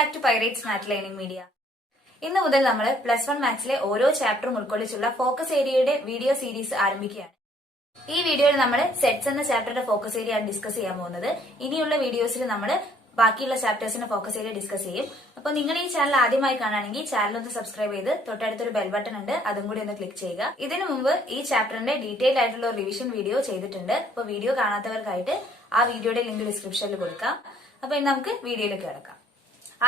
Back to pirates math learning media. ഇന്ന് മുതൽ നമ്മൾ +1 മാത്സിലെ ഓരോ ചാപ്റ്ററും ഉൾക്കൊള്ളിച്ചുള്ള ഫോക്കസ് ഏരിയയുടെ വീഡിയോ സീരീസ് ആരംഭിക്കുകയാണ്. ഈ വീഡിയോയിൽ നമ്മൾ സെറ്റ്സ് എന്ന ചാപ്റ്ററുടെ ഫോക്കസ് ഏരിയ ആണ് ഡിസ്കസ് ചെയ്യാൻ പോകുന്നത്. ഇനിയുള്ള വീഡിയോസിൽ നമ്മൾ ബാക്കിയുള്ള ചാപ്റ്റേഴ്സിന്റെ ഫോക്കസ് ഏരിയ ഡിസ്കസ് ചെയ്യും. അപ്പൊ നിങ്ങൾ ഈ ചാനൽ ആദ്യമായി കാണുകയാണെങ്കിൽ ചാനൽ ഒന്ന് സബ്സ്ക്രൈബ് ചെയ്ത് തൊട്ടടുത്തൊരു ബെൽ ബട്ടൺ ഉണ്ട്, അതും കൂടി ഒന്ന് ക്ലിക്ക് ചെയ്യുക. ഇതിനു മുമ്പ് ഈ ചാപ്റ്ററിന്റെ ഡീറ്റെയിൽ ആയിട്ടുള്ള ഒരു റിവിഷൻ വീഡിയോ ചെയ്തിട്ടുണ്ട്. അപ്പൊ വീഡിയോ കാണാത്തവർക്കായിട്ട് ആ വീഡിയോയുടെ ലിങ്ക് ഡിസ്ക്രിപ്ഷനിൽ കൊടുക്കാം. അപ്പൊ ഇനി നമുക്ക് വീഡിയോയിലേക്ക് കിടക്കാം.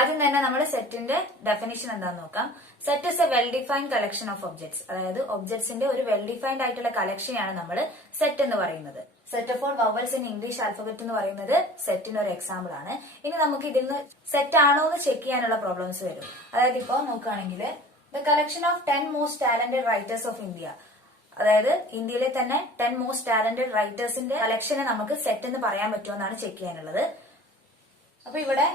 ആദ്യം തന്നെ നമ്മൾ സെറ്റിന്റെ ഡെഫിനിഷൻ എന്താണെന്ന് നോക്കാം. Set is A well defined collection of objects. അതായത് ഒബ്ജക്ട്സിന്റെ ഒരു വെൽ ഡിഫൈൻഡ് ആയിട്ടുള്ള കളക്ഷനെയാണ് നമ്മൾ സെറ്റ് എന്ന് പറയുന്നത്. Set of all vowels in English alphabet എന്ന് പറയുന്നത് സെറ്റിന് ഒരു എക്സാമ്പിൾ ആണ്. ഇനി നമുക്ക് ഇതിൽ നിന്ന് സെറ്റ് ആണോ എന്ന് ചെക്ക് ചെയ്യാനുള്ള പ്രോബ്ലംസ് വരും. അതായത് ഇപ്പൊ നോക്കുകയാണെങ്കിൽ the collection of 10 most talented writers of India, അതായത് ഇന്ത്യയിലെ തന്നെ 10 മോസ്റ്റ് ടാലന്റഡ് റൈറ്റേഴ്സിന്റെ കളക്ഷനെ നമുക്ക് സെറ്റ് എന്ന് പറയാൻ പറ്റുമോ എന്നാണ് ചെക്ക് ചെയ്യാനുള്ളത്. അപ്പൊ ഇവിടെ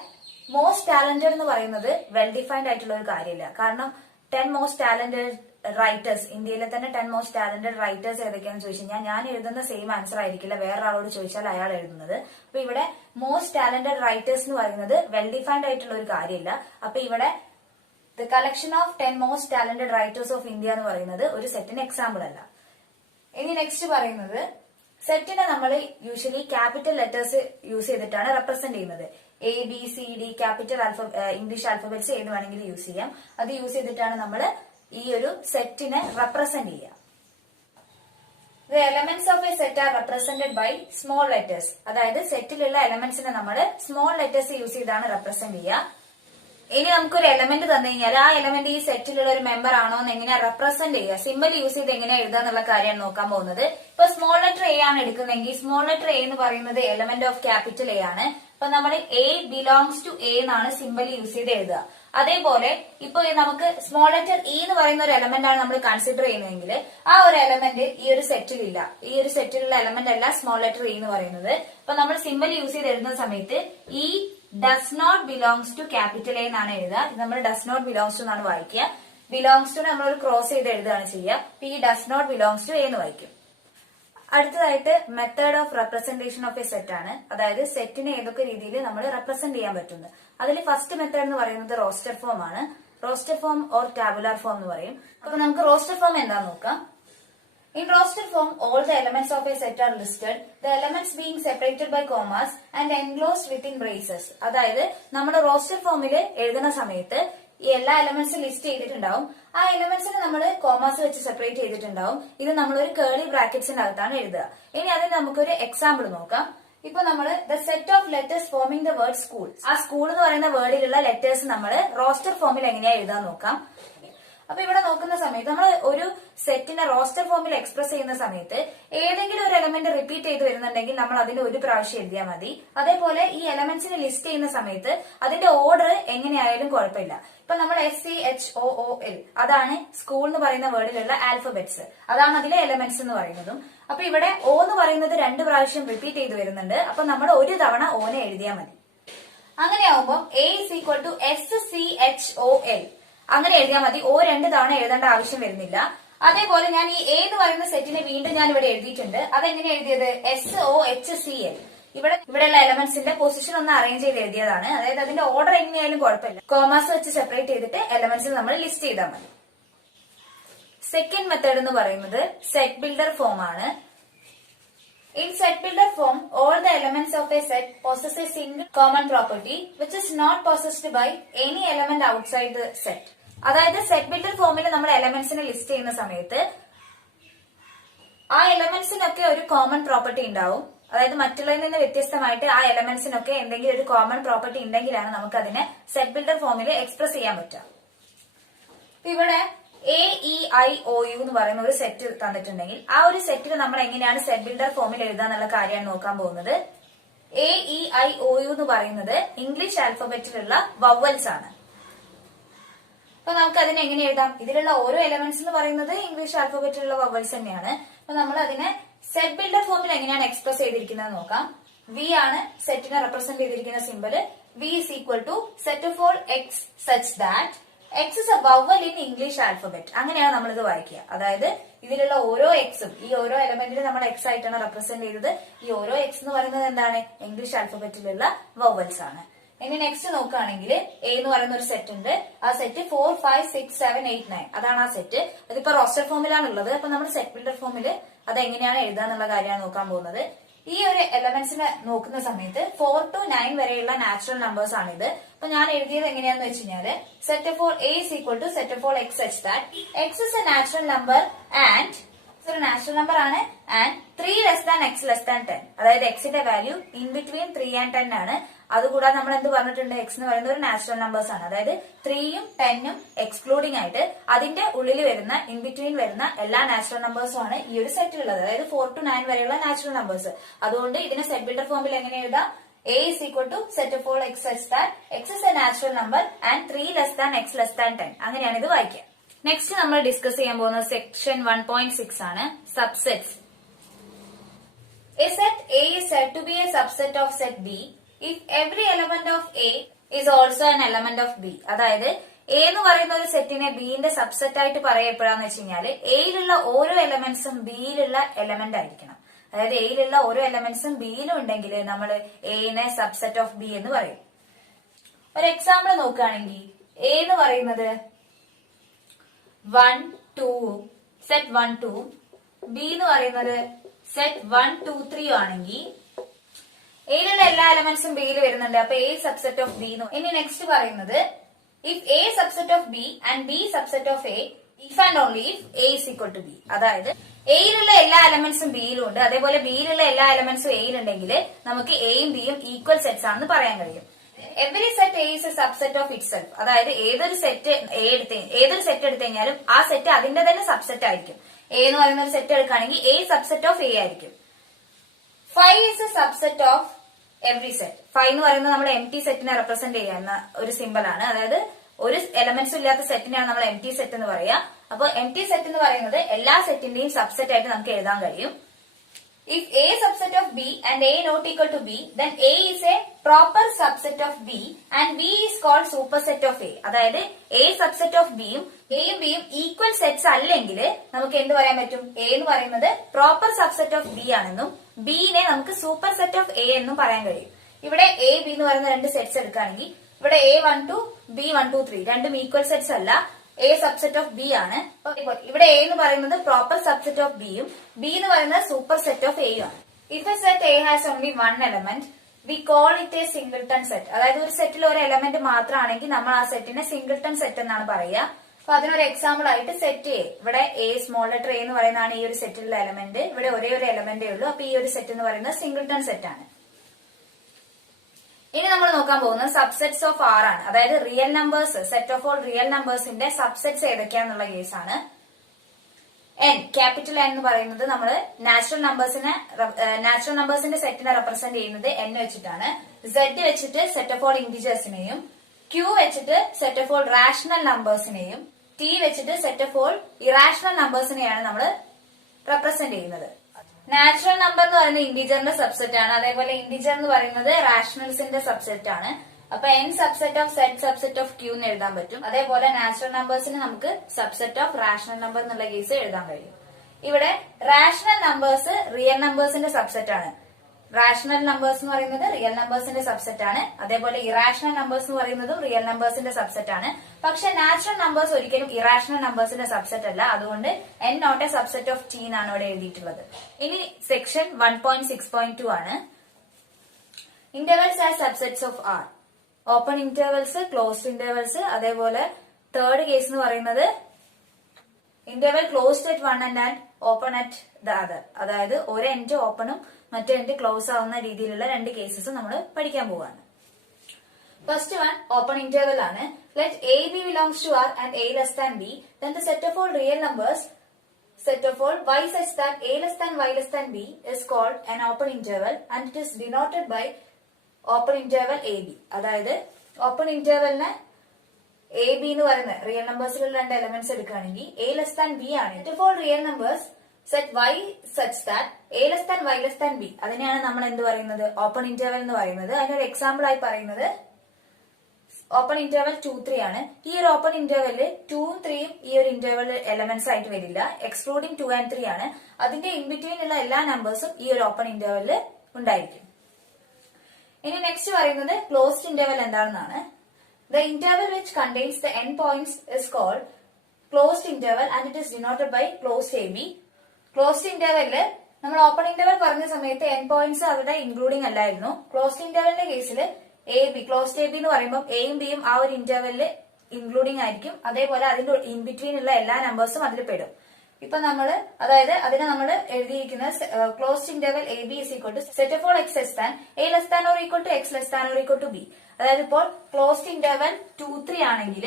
മോസ്റ്റ് ടാലന്റഡ് എന്ന് പറയുന്നത് വെൽ ഡിഫൈൻഡ് ആയിട്ടുള്ള ഒരു കാര്യമില്ല. കാരണം 10 മോസ്റ്റ് ടാലന്റഡ് റൈറ്റേഴ്സ്, ഇന്ത്യയിലെ തന്നെ 10 മോസ്റ്റ് ടാലന്റഡ് റൈറ്റേഴ്സ് ഏതൊക്കെയാണെന്ന് ചോദിച്ചു കഴിഞ്ഞാൽ ഞാൻ എഴുതുന്ന സെയിം ആൻസർ ആയിരിക്കില്ല വേറൊരാളോട് ചോദിച്ചാൽ അയാൾ എഴുതുന്നത്. അപ്പൊ ഇവിടെ മോസ്റ്റ് ടാലന്റഡ് റൈറ്റേഴ്സ് എന്ന് പറയുന്നത് വെൽ ഡിഫൈൻഡ് ആയിട്ടുള്ള ഒരു കാര്യമില്ല. അപ്പൊ ഇവിടെ the collection of 10 most talented writers of India എന്ന് പറയുന്നത് ഒരു സെറ്റിന് എക്സാമ്പിൾ അല്ല. ഇനി നെക്സ്റ്റ് പറയുന്നത് സെറ്റിനെ നമ്മൾ യൂഷ്വലി ക്യാപിറ്റൽ ലെറ്റേഴ്സ് യൂസ് ചെയ്തിട്ടാണ് റെപ്രസെന്റ് ചെയ്യുന്നത്. ABCD ക്യാപിറ്റൽ ഇംഗ്ലീഷ് ആൽഫബറ്റ്സ് ഏത് വേണമെങ്കിലും യൂസ് ചെയ്യാം. അത് യൂസ് ചെയ്തിട്ടാണ് നമ്മൾ ഈ ഒരു സെറ്റിനെ റെപ്രസെന്റ് ചെയ്യുക. The elements of a set are represented by small letters. അതായത് സെറ്റിലുള്ള എലമെന്റ്സിനെ നമ്മൾ സ്മോൾ ലെറ്റേഴ്സ് യൂസ് ചെയ്താണ് റെപ്രസെന്റ് ചെയ്യുക. ഇനി നമുക്കൊരു എലമെന്റ് തന്നു കഴിഞ്ഞാൽ ആ എലമെന്റ് ഈ സെറ്റിലുള്ള ഒരു മെമ്പർ ആണോ എന്ന് എങ്ങനെയാ റെപ്രസെന്റ് ചെയ്യുക, സിമ്പിൾ യൂസ് ചെയ്ത് എങ്ങനെയാ എഴുതുക എന്നുള്ള കാര്യമാണ് നോക്കാൻ പോകുന്നത്. ഇപ്പൊ സ്മോൾ ലെറ്റർ എ ആണ് എടുക്കുന്നതെങ്കിൽ സ്മോൾ ലെറ്റർ എ എന്ന് പറയുന്നത് എലമെന്റ് ഓഫ് ക്യാപിറ്റൽ എ ആണ്. അപ്പൊ നമ്മൾ എ ബിലോങ്സ് ടു എ എന്നാണ് സിമ്പിൾ യൂസ് ചെയ്ത് എഴുതുക. അതേപോലെ ഇപ്പൊ നമുക്ക് സ്മോൾ ലെറ്റർ ഇ എന്ന് പറയുന്ന ഒരു എലമെന്റ് ആണ് നമ്മൾ കൺസിഡർ ചെയ്യുന്നതെങ്കിൽ ആ ഒരു എലമെന്റ് ഈ ഒരു സെറ്റിലില്ല. ഈ ഒരു സെറ്റിലുള്ള എലമെന്റ് അല്ല സ്മോൾ ലെറ്റർ ഇ എന്ന് പറയുന്നത്. അപ്പൊ നമ്മൾ സിമ്പിൾ യൂസ് ചെയ്ത് എഴുതുന്ന സമയത്ത് ഈ does not belongs to capital A എന്നാണ് എഴുതുക. നമ്മൾ ഡസ് നോട്ട് ബിലോങ്സ് ടു എന്നാണ് വായിക്കുക. ബിലോങ്സ് ടു നമ്മൾ ഒരു ക്രോസ് ചെയ്ത് എഴുതുകയാണ് ചെയ്യുക. ഈ does not belongs to A എന്ന് വായിക്കും. അടുത്തതായിട്ട് method of representation of a set ആണ്. അതായത് സെറ്റിനെ ഏതൊക്കെ രീതിയിൽ നമ്മൾ റെപ്രസെന്റ് ചെയ്യാൻ പറ്റുന്നത്. അതിൽ ഫസ്റ്റ് മെത്തേഡ് എന്ന് പറയുന്നത് റോസ്റ്റർ ഫോം ആണ്. Roster form or tabular form എന്ന് പറയും. അപ്പൊ നമുക്ക് റോസ്റ്റർ ഫോം എന്താന്ന് നോക്കാം. In roster form, all the elements of a set are listed, the elements being separated by commas and enclosed within braces. അതായത് നമ്മൾ റോസ്റ്റർ ഫോമിൽ എഴുതുന്ന സമയത്ത് ഈ എല്ലാ എലമെന്റ്സും ലിസ്റ്റ് ചെയ്തിട്ടുണ്ടാവും. ആ എലമെന്റ്സിന് നമ്മൾ കോമാസ് വെച്ച് സെപ്പറേറ്റ് ചെയ്തിട്ടുണ്ടാവും. ഇത് നമ്മളൊരു കേർലി ബ്രാക്കറ്റ്സിന്റെ അകത്താണ് എഴുതുക. ഇനി അതിന് നമുക്കൊരു എക്സാമ്പിൾ നോക്കാം. ഇപ്പൊ നമ്മൾ the set of letters foaming the word school, ആ സ്കൂൾ എന്ന് പറയുന്ന വേർഡിലുള്ള ലെറ്റേഴ്സ് നമ്മൾ റോസ്റ്റർ ഫോമിൽ എങ്ങനെയാ എഴുതാൻ നോക്കാം. അപ്പൊ ഇവിടെ നോക്കുന്ന സമയത്ത് നമ്മൾ ഒരു സെറ്റിനെ റോസ്റ്റർ ഫോമിൽ എക്സ്പ്രസ് ചെയ്യുന്ന സമയത്ത് ഏതെങ്കിലും ഒരു എലമെന്റ് റിപ്പീറ്റ് ചെയ്ത് വരുന്നുണ്ടെങ്കിൽ നമ്മൾ അതിന്റെ ഒരു പ്രാവശ്യം എഴുതിയാൽ മതി. അതേപോലെ ഈ എലമെന്റ്സിനെ ലിസ്റ്റ് ചെയ്യുന്ന സമയത്ത് അതിന്റെ ഓർഡർ എങ്ങനെയായാലും കുഴപ്പമില്ല. ഇപ്പൊ നമ്മൾ SCHOOL അതാണ് സ്കൂൾ എന്ന് പറയുന്ന വേർഡിലുള്ള ആൽഫബറ്റ്സ്, അതാണ് അതിലെ എലമെന്റ്സ് എന്ന് പറയുന്നതും. അപ്പൊ ഇവിടെ O എന്ന് പറയുന്നത് 2 പ്രാവശ്യം റിപ്പീറ്റ് ചെയ്ത് വരുന്നുണ്ട്. അപ്പൊ നമ്മൾ ഒരു തവണ ഓനെ എഴുതിയാൽ മതി. അങ്ങനെയാവുമ്പോൾ ASCHOL അങ്ങനെ എഴുതിയാൽ മതി. O 2 തവണ എഴുതേണ്ട ആവശ്യം വരുന്നില്ല. അതേപോലെ ഞാൻ ഈ A എന്ന് പറയുന്ന സെറ്റിനെ വീണ്ടും ഞാൻ ഇവിടെ എഴുതിയിട്ടുണ്ട്. അതെങ്ങനെ എഴുതിയത് SOHCL. ഇവിടെയുള്ള എലമെന്റ്സിന്റെ പൊസിഷൻ ഒന്ന് അറേഞ്ച് ചെയ്ത് എഴുതിയതാണ്. അതായത് അതിന്റെ ഓർഡർ എങ്ങനെയായാലും കുഴപ്പമില്ല. കോമാസ് വെച്ച് സെപ്പറേറ്റ് ചെയ്തിട്ട് എലമെന്റ്സ് നമ്മൾ ലിസ്റ്റ് ചെയ്താൽ മതി. സെക്കൻഡ് മെത്തേഡ് എന്ന് പറയുന്നത് സെറ്റ് ബിൽഡർ ഫോം ആണ്. In set builder form, all the elements of a set possess a single common property which is not possessed by any element outside the set. അതായത് set builder ഫോമിൽ നമ്മൾ എലമെന്റ്സിനെ list ചെയ്യുന്ന സമയത്ത് ആ എലമെന്റ്സിനൊക്കെ ഒരു common property ഉണ്ടാവും. അതായത് മറ്റുള്ളതിൽ നിന്ന് വ്യത്യസ്തമായിട്ട് ആ എലമെന്റ്സിനൊക്കെ എന്തെങ്കിലും ഒരു കോമൺ പ്രോപ്പർട്ടി ഉണ്ടെങ്കിലാണ് നമുക്ക് അതിനെ സെറ്റ് ബിൽഡർ ഫോമിൽ എക്സ്പ്രസ് ചെയ്യാൻ പറ്റുക. ഇവിടെ AEIOU എന്ന് പറയുന്ന ഒരു സെറ്റ് തന്നിട്ടുണ്ടെങ്കിൽ ആ ഒരു സെറ്റിൽ നമ്മൾ എങ്ങനെയാണ് സെറ്റ് ബിൽഡർ ഫോമിൽ എഴുതാന്നുള്ള കാര്യമാണ് നോക്കാൻ പോകുന്നത്. AEIOU എന്ന് പറയുന്നത് ഇംഗ്ലീഷ് ആൽഫബറ്റിലുള്ള വവൽസ് ആണ്. അപ്പൊ നമുക്ക് അതിനെ എങ്ങനെ എഴുതാം? ഇതിലുള്ള ഓരോ എലമെന്റ്സ് എന്ന് പറയുന്നത് ഇംഗ്ലീഷ് ആൽഫബറ്റിലുള്ള വവൽസ് തന്നെയാണ്. അപ്പൊ നമ്മൾ അതിനെ സെറ്റ് ബിൽഡർ ഫോമിൽ എങ്ങനെയാണ് എക്സ്പ്രസ് ചെയ്തിരിക്കുന്നത് നോക്കാം. V ആണ് സെറ്റിനെ റെപ്രസെന്റ് ചെയ്തിരിക്കുന്ന symbol. V is equal to set of all x such that X is a vowel in English alphabet. അങ്ങനെയാണ് നമ്മൾ ഇത് വായിക്കുക. അതായത് ഇതിലുള്ള ഓരോ എക്സും ഈ ഓരോ എലമെന്റിലും നമ്മൾ എക്സ് ആയിട്ടാണ് റെപ്രസെന്റ് ചെയ്തത്. ഈ ഓരോ എക്സ് എന്ന് പറയുന്നത് എന്താണ്? ഇംഗ്ലീഷ് ആൽഫബറ്റിലുള്ള വവൽസ് ആണ്. ഇനി നെക്സ്റ്റ് നോക്കുകയാണെങ്കിൽ എ എന്ന് പറയുന്ന ഒരു സെറ്റ് ഉണ്ട്. ആ സെറ്റ് 4, 5, 6, 7, 8, 9 അതാണ് ആ സെറ്റ്. അതിപ്പോ റോസ്റ്റർ ഫോമിലാണ് ഉള്ളത്. അപ്പൊ നമ്മുടെ സെറ്റ് ബിൽഡർ ഫോമിൽ അത് എങ്ങനെയാണ് എഴുതുക എന്നുള്ള കാര്യമാണ് നോക്കാൻ പോകുന്നത്. ഈ ഒരു എലമെന്റ്സിനെ നോക്കുന്ന സമയത്ത് 4 to 9 വരെയുള്ള നാച്ചുറൽ നമ്പേഴ്സ് ആണിത്. അപ്പൊ ഞാൻ എഴുതിയത് എങ്ങനെയാന്ന് വെച്ച് കഴിഞ്ഞാല് set of all A is equal to set of all x such that x is a natural number and ഒരു നാച്ചുറൽ നമ്പർ ആണ് and 3 less than x less than 10. അതായത് എക്സിന്റെ വാല്യൂ ഇൻ ബിറ്റ്വീൻ 3 and 10 ആണ്. അതുകൂടാതെ നമ്മൾ എന്ത് പറഞ്ഞിട്ടുണ്ട്, X എന്ന് പറയുന്ന ഒരു നാച്ചുറൽ നമ്പേഴ്സ് ആണ്. അതായത് 3ഉം 10ഉം എക്സ്ക്ലൂഡിംഗ് ആയിട്ട് അതിന്റെ ഉള്ളിൽ വരുന്ന ഇൻ ബിറ്റ്വീൻ വരുന്ന എല്ലാ നാച്ചുറൽ നമ്പേഴ്സും ആണ് ഈ ഒരു സെറ്റിലുള്ളത്. അതായത് 4 to 9 വരെയുള്ള നാച്ചുറൽ നമ്പേഴ്സ്. അതുകൊണ്ട് ഇതിനെ സെറ്റ് ബിൽഡർ ഫോമിൽ എങ്ങനെ എഴുതാം? A is equal to set of all x such that x is a natural number and 3 less than x less than 10. അങ്ങനെയാണ് ഇത് വായിക്കുക. നെക്സ്റ്റ് നമ്മൾ ഡിസ്കസ് ചെയ്യാൻ പോകുന്നത് സെക്ഷൻ 1.6 ആണ്, subsets. A set A is said to be a subset of set B if every element of A is also an element of B. അതായത് A എന്ന് പറയുന്ന ഒരു സെറ്റിനെ ബിന്റെ സബ്സെറ്റ് ആയിട്ട് പറയപ്പെടാന്ന് വെച്ച് കഴിഞ്ഞാല് എയിലുള്ള ഓരോ എലമെന്റ്സും ബിയിലുള്ള എലമെന്റ് ആയിരിക്കണം. അതായത് എയിലുള്ള ഓരോ എലമെന്റ്സും ബിയിലും ഉണ്ടെങ്കിൽ നമ്മൾ എനെ സബ്സെറ്റ് ഓഫ് ബി എന്ന് പറയും. ഒരു എക്സാമ്പിൾ നോക്കുകയാണെങ്കിൽ എ എന്ന് പറയുന്നത് 1, 2 സെറ്റ് 1, 2, ബി എന്ന് പറയുന്നത് സെറ്റ് 1, 2, 3 ആണെങ്കിൽ എയിലുള്ള എല്ലാ എലമെന്റ്സും ബിയിൽ വരുന്നുണ്ട്. അപ്പൊ എ സബ്സെറ്റ് ഓഫ് ബി. ഇനി നെക്സ്റ്റ് പറയുന്നത് if A subset of B and B subset of A if and only if A is equal to B. അതായത് എയിലുള്ള എല്ലാ എലമെന്റ്സും ബിയിലും ഉണ്ട്, അതേപോലെ ബിയിലുള്ള എല്ലാ എലമെന്റ്സും എയിലുണ്ടെങ്കിൽ നമുക്ക് എയും ബിയും ഈക്വൽ സെറ്റ്സ് ആണെന്ന് പറയാൻ കഴിയും. Every set A is a subset of it self. അതായത് ഏതൊരു സെറ്റ് എടുത്തു കഴിഞ്ഞാലും ആ സെറ്റ് അതിന്റെ തന്നെ സബ്സെറ്റ് ആയിരിക്കും. എ എന്ന് പറയുന്ന ഒരു സെറ്റ് എടുക്കുകയാണെങ്കിൽ എ സബ്സെറ്റ് ഓഫ് എ ആയിരിക്കും. 5 is a subset of every set. 5 എന്ന് പറയുന്നത് നമ്മൾ എം ടി സെറ്റിനെ റെപ്രസെന്റ് ചെയ്യുന്ന ഒരു സിമ്പിൾ ആണ്. അതായത് ഒരു എലമെന്റ്സും ഇല്ലാത്ത സെറ്റിനെയാണ് നമ്മൾ എം ടി സെറ്റ് എന്ന് പറയുക. അപ്പൊ എം ടി സെറ്റ് എന്ന് പറയുന്നത് എല്ലാ സെറ്റിന്റെയും സബ്സെറ്റ് ആയിട്ട് നമുക്ക് എഴുതാൻ കഴിയും. If A subset of B and A not equal to B, then A is a proper subset of B and B is called superset of A. അതായത് A subset of B യും Aയും Bയും equal sets അല്ലെങ്കിൽ നമുക്ക് എന്ത് പറയാൻ പറ്റും? A എന്ന് പറയുന്നത് proper subset of B ആണെന്നും ബിനെ നമുക്ക് സൂപ്പർ സെറ്റ് ഓഫ് A എന്നും പറയാൻ കഴിയും. ഇവിടെ A, B എന്ന് പറയുന്ന രണ്ട് സെറ്റ്സ് എടുക്കുകയാണെങ്കിൽ ഇവിടെ A12, B123 രണ്ടും ഈക്വൽ സെറ്റ്സ് അല്ല, എ സബ്സെറ്റ് ഓഫ് ബി ആണ്. ഇവിടെ എ എന്ന് പറയുന്നത് പ്രോപ്പർ സബ്സെറ്റ് ഓഫ് ബിയും ബി എന്ന് പറയുന്നത് സൂപ്പർ സെറ്റ് ഓഫ് എയും ആണ്. If A set A has only one element we call it A singleton set. അതായത് ഒരു സെറ്റിൽ ഒരു എലമെന്റ് മാത്രമാണെങ്കിൽ നമ്മൾ ആ സെറ്റിനെ സിംഗിൾട്ടൺ സെറ്റ് എന്നാണ് പറയുക. അപ്പൊ അതിനൊരു എക്സാമ്പിൾ ആയിട്ട് സെറ്റ് എ, ഇവിടെ എ സ്മോൾ ലെറ്റർ എ എന്ന് പറയുന്നതാണ് ഈ ഒരു സെറ്റിലുള്ള എലമെന്റ്. ഇവിടെ ഒരേ ഒരു എലമെന്റേ ഉള്ളൂ. അപ്പൊ ഈ ഒരു സെറ്റ് എന്ന് പറയുന്നത് സിംഗിൾട്ടൺ സെറ്റ് ആണ്. ഇനി നമ്മൾ നോക്കാൻ പോകുന്നത് സബ്സെറ്റ്സ് ഓഫ് ആർ ആണ്. അതായത് real numbers, set of all real നമ്പേഴ്സിന്റെ സബ്സെറ്റ്സ് ഏതൊക്കെയാന്നുള്ള കേസാണ്. എൻ, ക്യാപിറ്റൽ എൻ എന്ന് പറയുന്നത് നമ്മൾ നാച്ചുറൽ നമ്പേഴ്സിന്റെ സെറ്റിനെ റെപ്രസെന്റ് ചെയ്യുന്നത് എൻ വെച്ചിട്ടാണ്. സെഡ് വെച്ചിട്ട് സെറ്റ് ഓഫ് ഓൾ ഇന്റിജേഴ്സിനെയും, ക്യൂ വെച്ചിട്ട് സെറ്റ് ഓഫ് ഓൾ റാഷണൽ നമ്പേഴ്സിനെയും, ടി വെച്ചിട്ട് സെറ്റ് ഓഫ് ഓൾ ഇറാഷണൽ നമ്പേഴ്സിനെയാണ് നമ്മൾ റെപ്രസെന്റ് ചെയ്യുന്നത്. നാച്ചുറൽ നമ്പർ എന്ന് പറയുന്നത് ഇന്റിജറിന്റെ സബ്സെറ്റ് ആണ്. അതേപോലെ ഇന്റിജർ എന്ന് പറയുന്നത് റാഷണൽസിന്റെ സബ്സെറ്റ് ആണ്. അപ്പൊ N subset of set subset of Q എന്ന് എഴുതാൻ പറ്റും. അതേപോലെ നാച്ചുറൽ നമ്പേഴ്സിന് നമുക്ക് സബ്സെറ്റ് ഓഫ് റാഷണൽ നമ്പർ എന്നുള്ള കേസ് എഴുതാൻ കഴിയും. ഇവിടെ റാഷണൽ നമ്പേഴ്സ് റിയൽ നമ്പേഴ്സിന്റെ സബ്സെറ്റ് ആണ്. റാഷണൽ നമ്പേഴ്സ് എന്ന് പറയുന്നത് റിയൽ നമ്പേഴ്സിന്റെ സബ്സെറ്റ് ആണ്. അതേപോലെ ഇറാഷണൽ നമ്പേഴ്സ് എന്ന് പറയുന്നതും റിയൽ നമ്പേഴ്സിന്റെ സബ്സെറ്റ് ആണ്. പക്ഷെ നാച്ചുറൽ നമ്പേഴ്സ് ഒരിക്കലും ഇറാഷണൽ നമ്പേഴ്സിന്റെ സബ്സെറ്റ് അല്ല. അതുകൊണ്ട് N not a subset of T എന്നാണ് ഇവിടെ എഴുതിയിട്ടുള്ളത്. ഇനി സെക്ഷൻ 1.6.2 ആണ്, intervals as subsets of R. Open intervals, closed intervals. അതേപോലെ തേർഡ് കേസ് എന്ന് പറയുന്നത് interval closed at one and open at the other. അതായത് ഒരു എൻഡ് ഓപ്പണും മറ്റേ എൻഡ് ക്ലോസ് ആവുന്ന രീതിയിലുള്ള രണ്ട് കേസസ് നമ്മൾ പഠിക്കാൻ പോവാണ്. ഫസ്റ്റ് വൺ ഓപ്പൺ ഇന്റർവെൽ ആണ്. Let A B belongs to R and A less than B, then the set of all real numbers set of all y such that a less than y less than b is called an open interval and it is denoted by open interval ab. അതായത് open ഇന്റർവെലിന് A B എന്ന് പറയുന്ന real നമ്പേഴ്സിലുള്ള രണ്ട് elements എടുക്കുകയാണെങ്കിൽ A less than B ആണ്. set of all real numbers set y such that a less than y less than b, അതിനെയാണ് നമ്മൾ എന്ത് പറയുന്നത്? ഓപ്പൺ ഇന്റർവെൽ എന്ന് പറയുന്നത്. അതിനൊരു എക്സാമ്പിൾ ആയി പറയുന്നത് ഓപ്പൺ ഇന്റർവെൽ 2, 3 ആണ്. ഈ ഒരു ഓപ്പൺ ഇന്റർവെല്ലിൽ 2ഉം 3ഉം ഈ ഒരു ഇന്റർവെൽ എലമെന്റ്സ് ആയിട്ട് വരില്ല, എക്സ്ക്ലൂഡിംഗ് 2 and 3 ആണ്. അതിന്റെ ഇൻ ബിറ്റ്വീൻ ഉള്ള എല്ലാ നമ്പേഴ്സും ഈ ഒരു ഓപ്പൺ ഇന്റർവെല്ലിൽ ഉണ്ടായിരിക്കും. ഇനി നെക്സ്റ്റ് പറയുന്നത് ക്ലോസ്ഡ് ഇന്റർവെൽ എന്താണെന്നാണ്. The interval which contains the end points is called closed interval and it is denoted by closed AB. Closed ഇന്റർവെല്ലില് നമ്മൾ ഓപ്പൺ ഇന്റർവെൽ പറഞ്ഞ സമയത്ത് എൻഡ് പോയിന്റ്സ് അവിടെ ഇൻക്ലൂഡിംഗ് അല്ലായിരുന്നു. ക്ലോസ്ഡ് ഇന്റർവെലിന്റെ കേസിൽ A B closed A B എന്ന് പറയുമ്പോൾ എയും ബിയും ആ ഒരു ഇന്റർവെല്ലില് ഇൻക്ലൂഡിംഗ് ആയിരിക്കും. അതേപോലെ അതിന്റെ ഇൻ ബിറ്റ്വീൻ ഉള്ള എല്ലാ നമ്പേഴ്സും അതിൽ പെടും. ഇപ്പൊ നമ്മള് അതായത് അതിനെ നമ്മൾ എഴുതിയിരിക്കുന്ന closed interval A B is equal to set of all X less than A less than or equal to X less than or equal to B. അതായത് ഇപ്പോൾ ക്ലോസ്ഡ് ഇന്റർവെൽ 2, 3 ആണെങ്കിൽ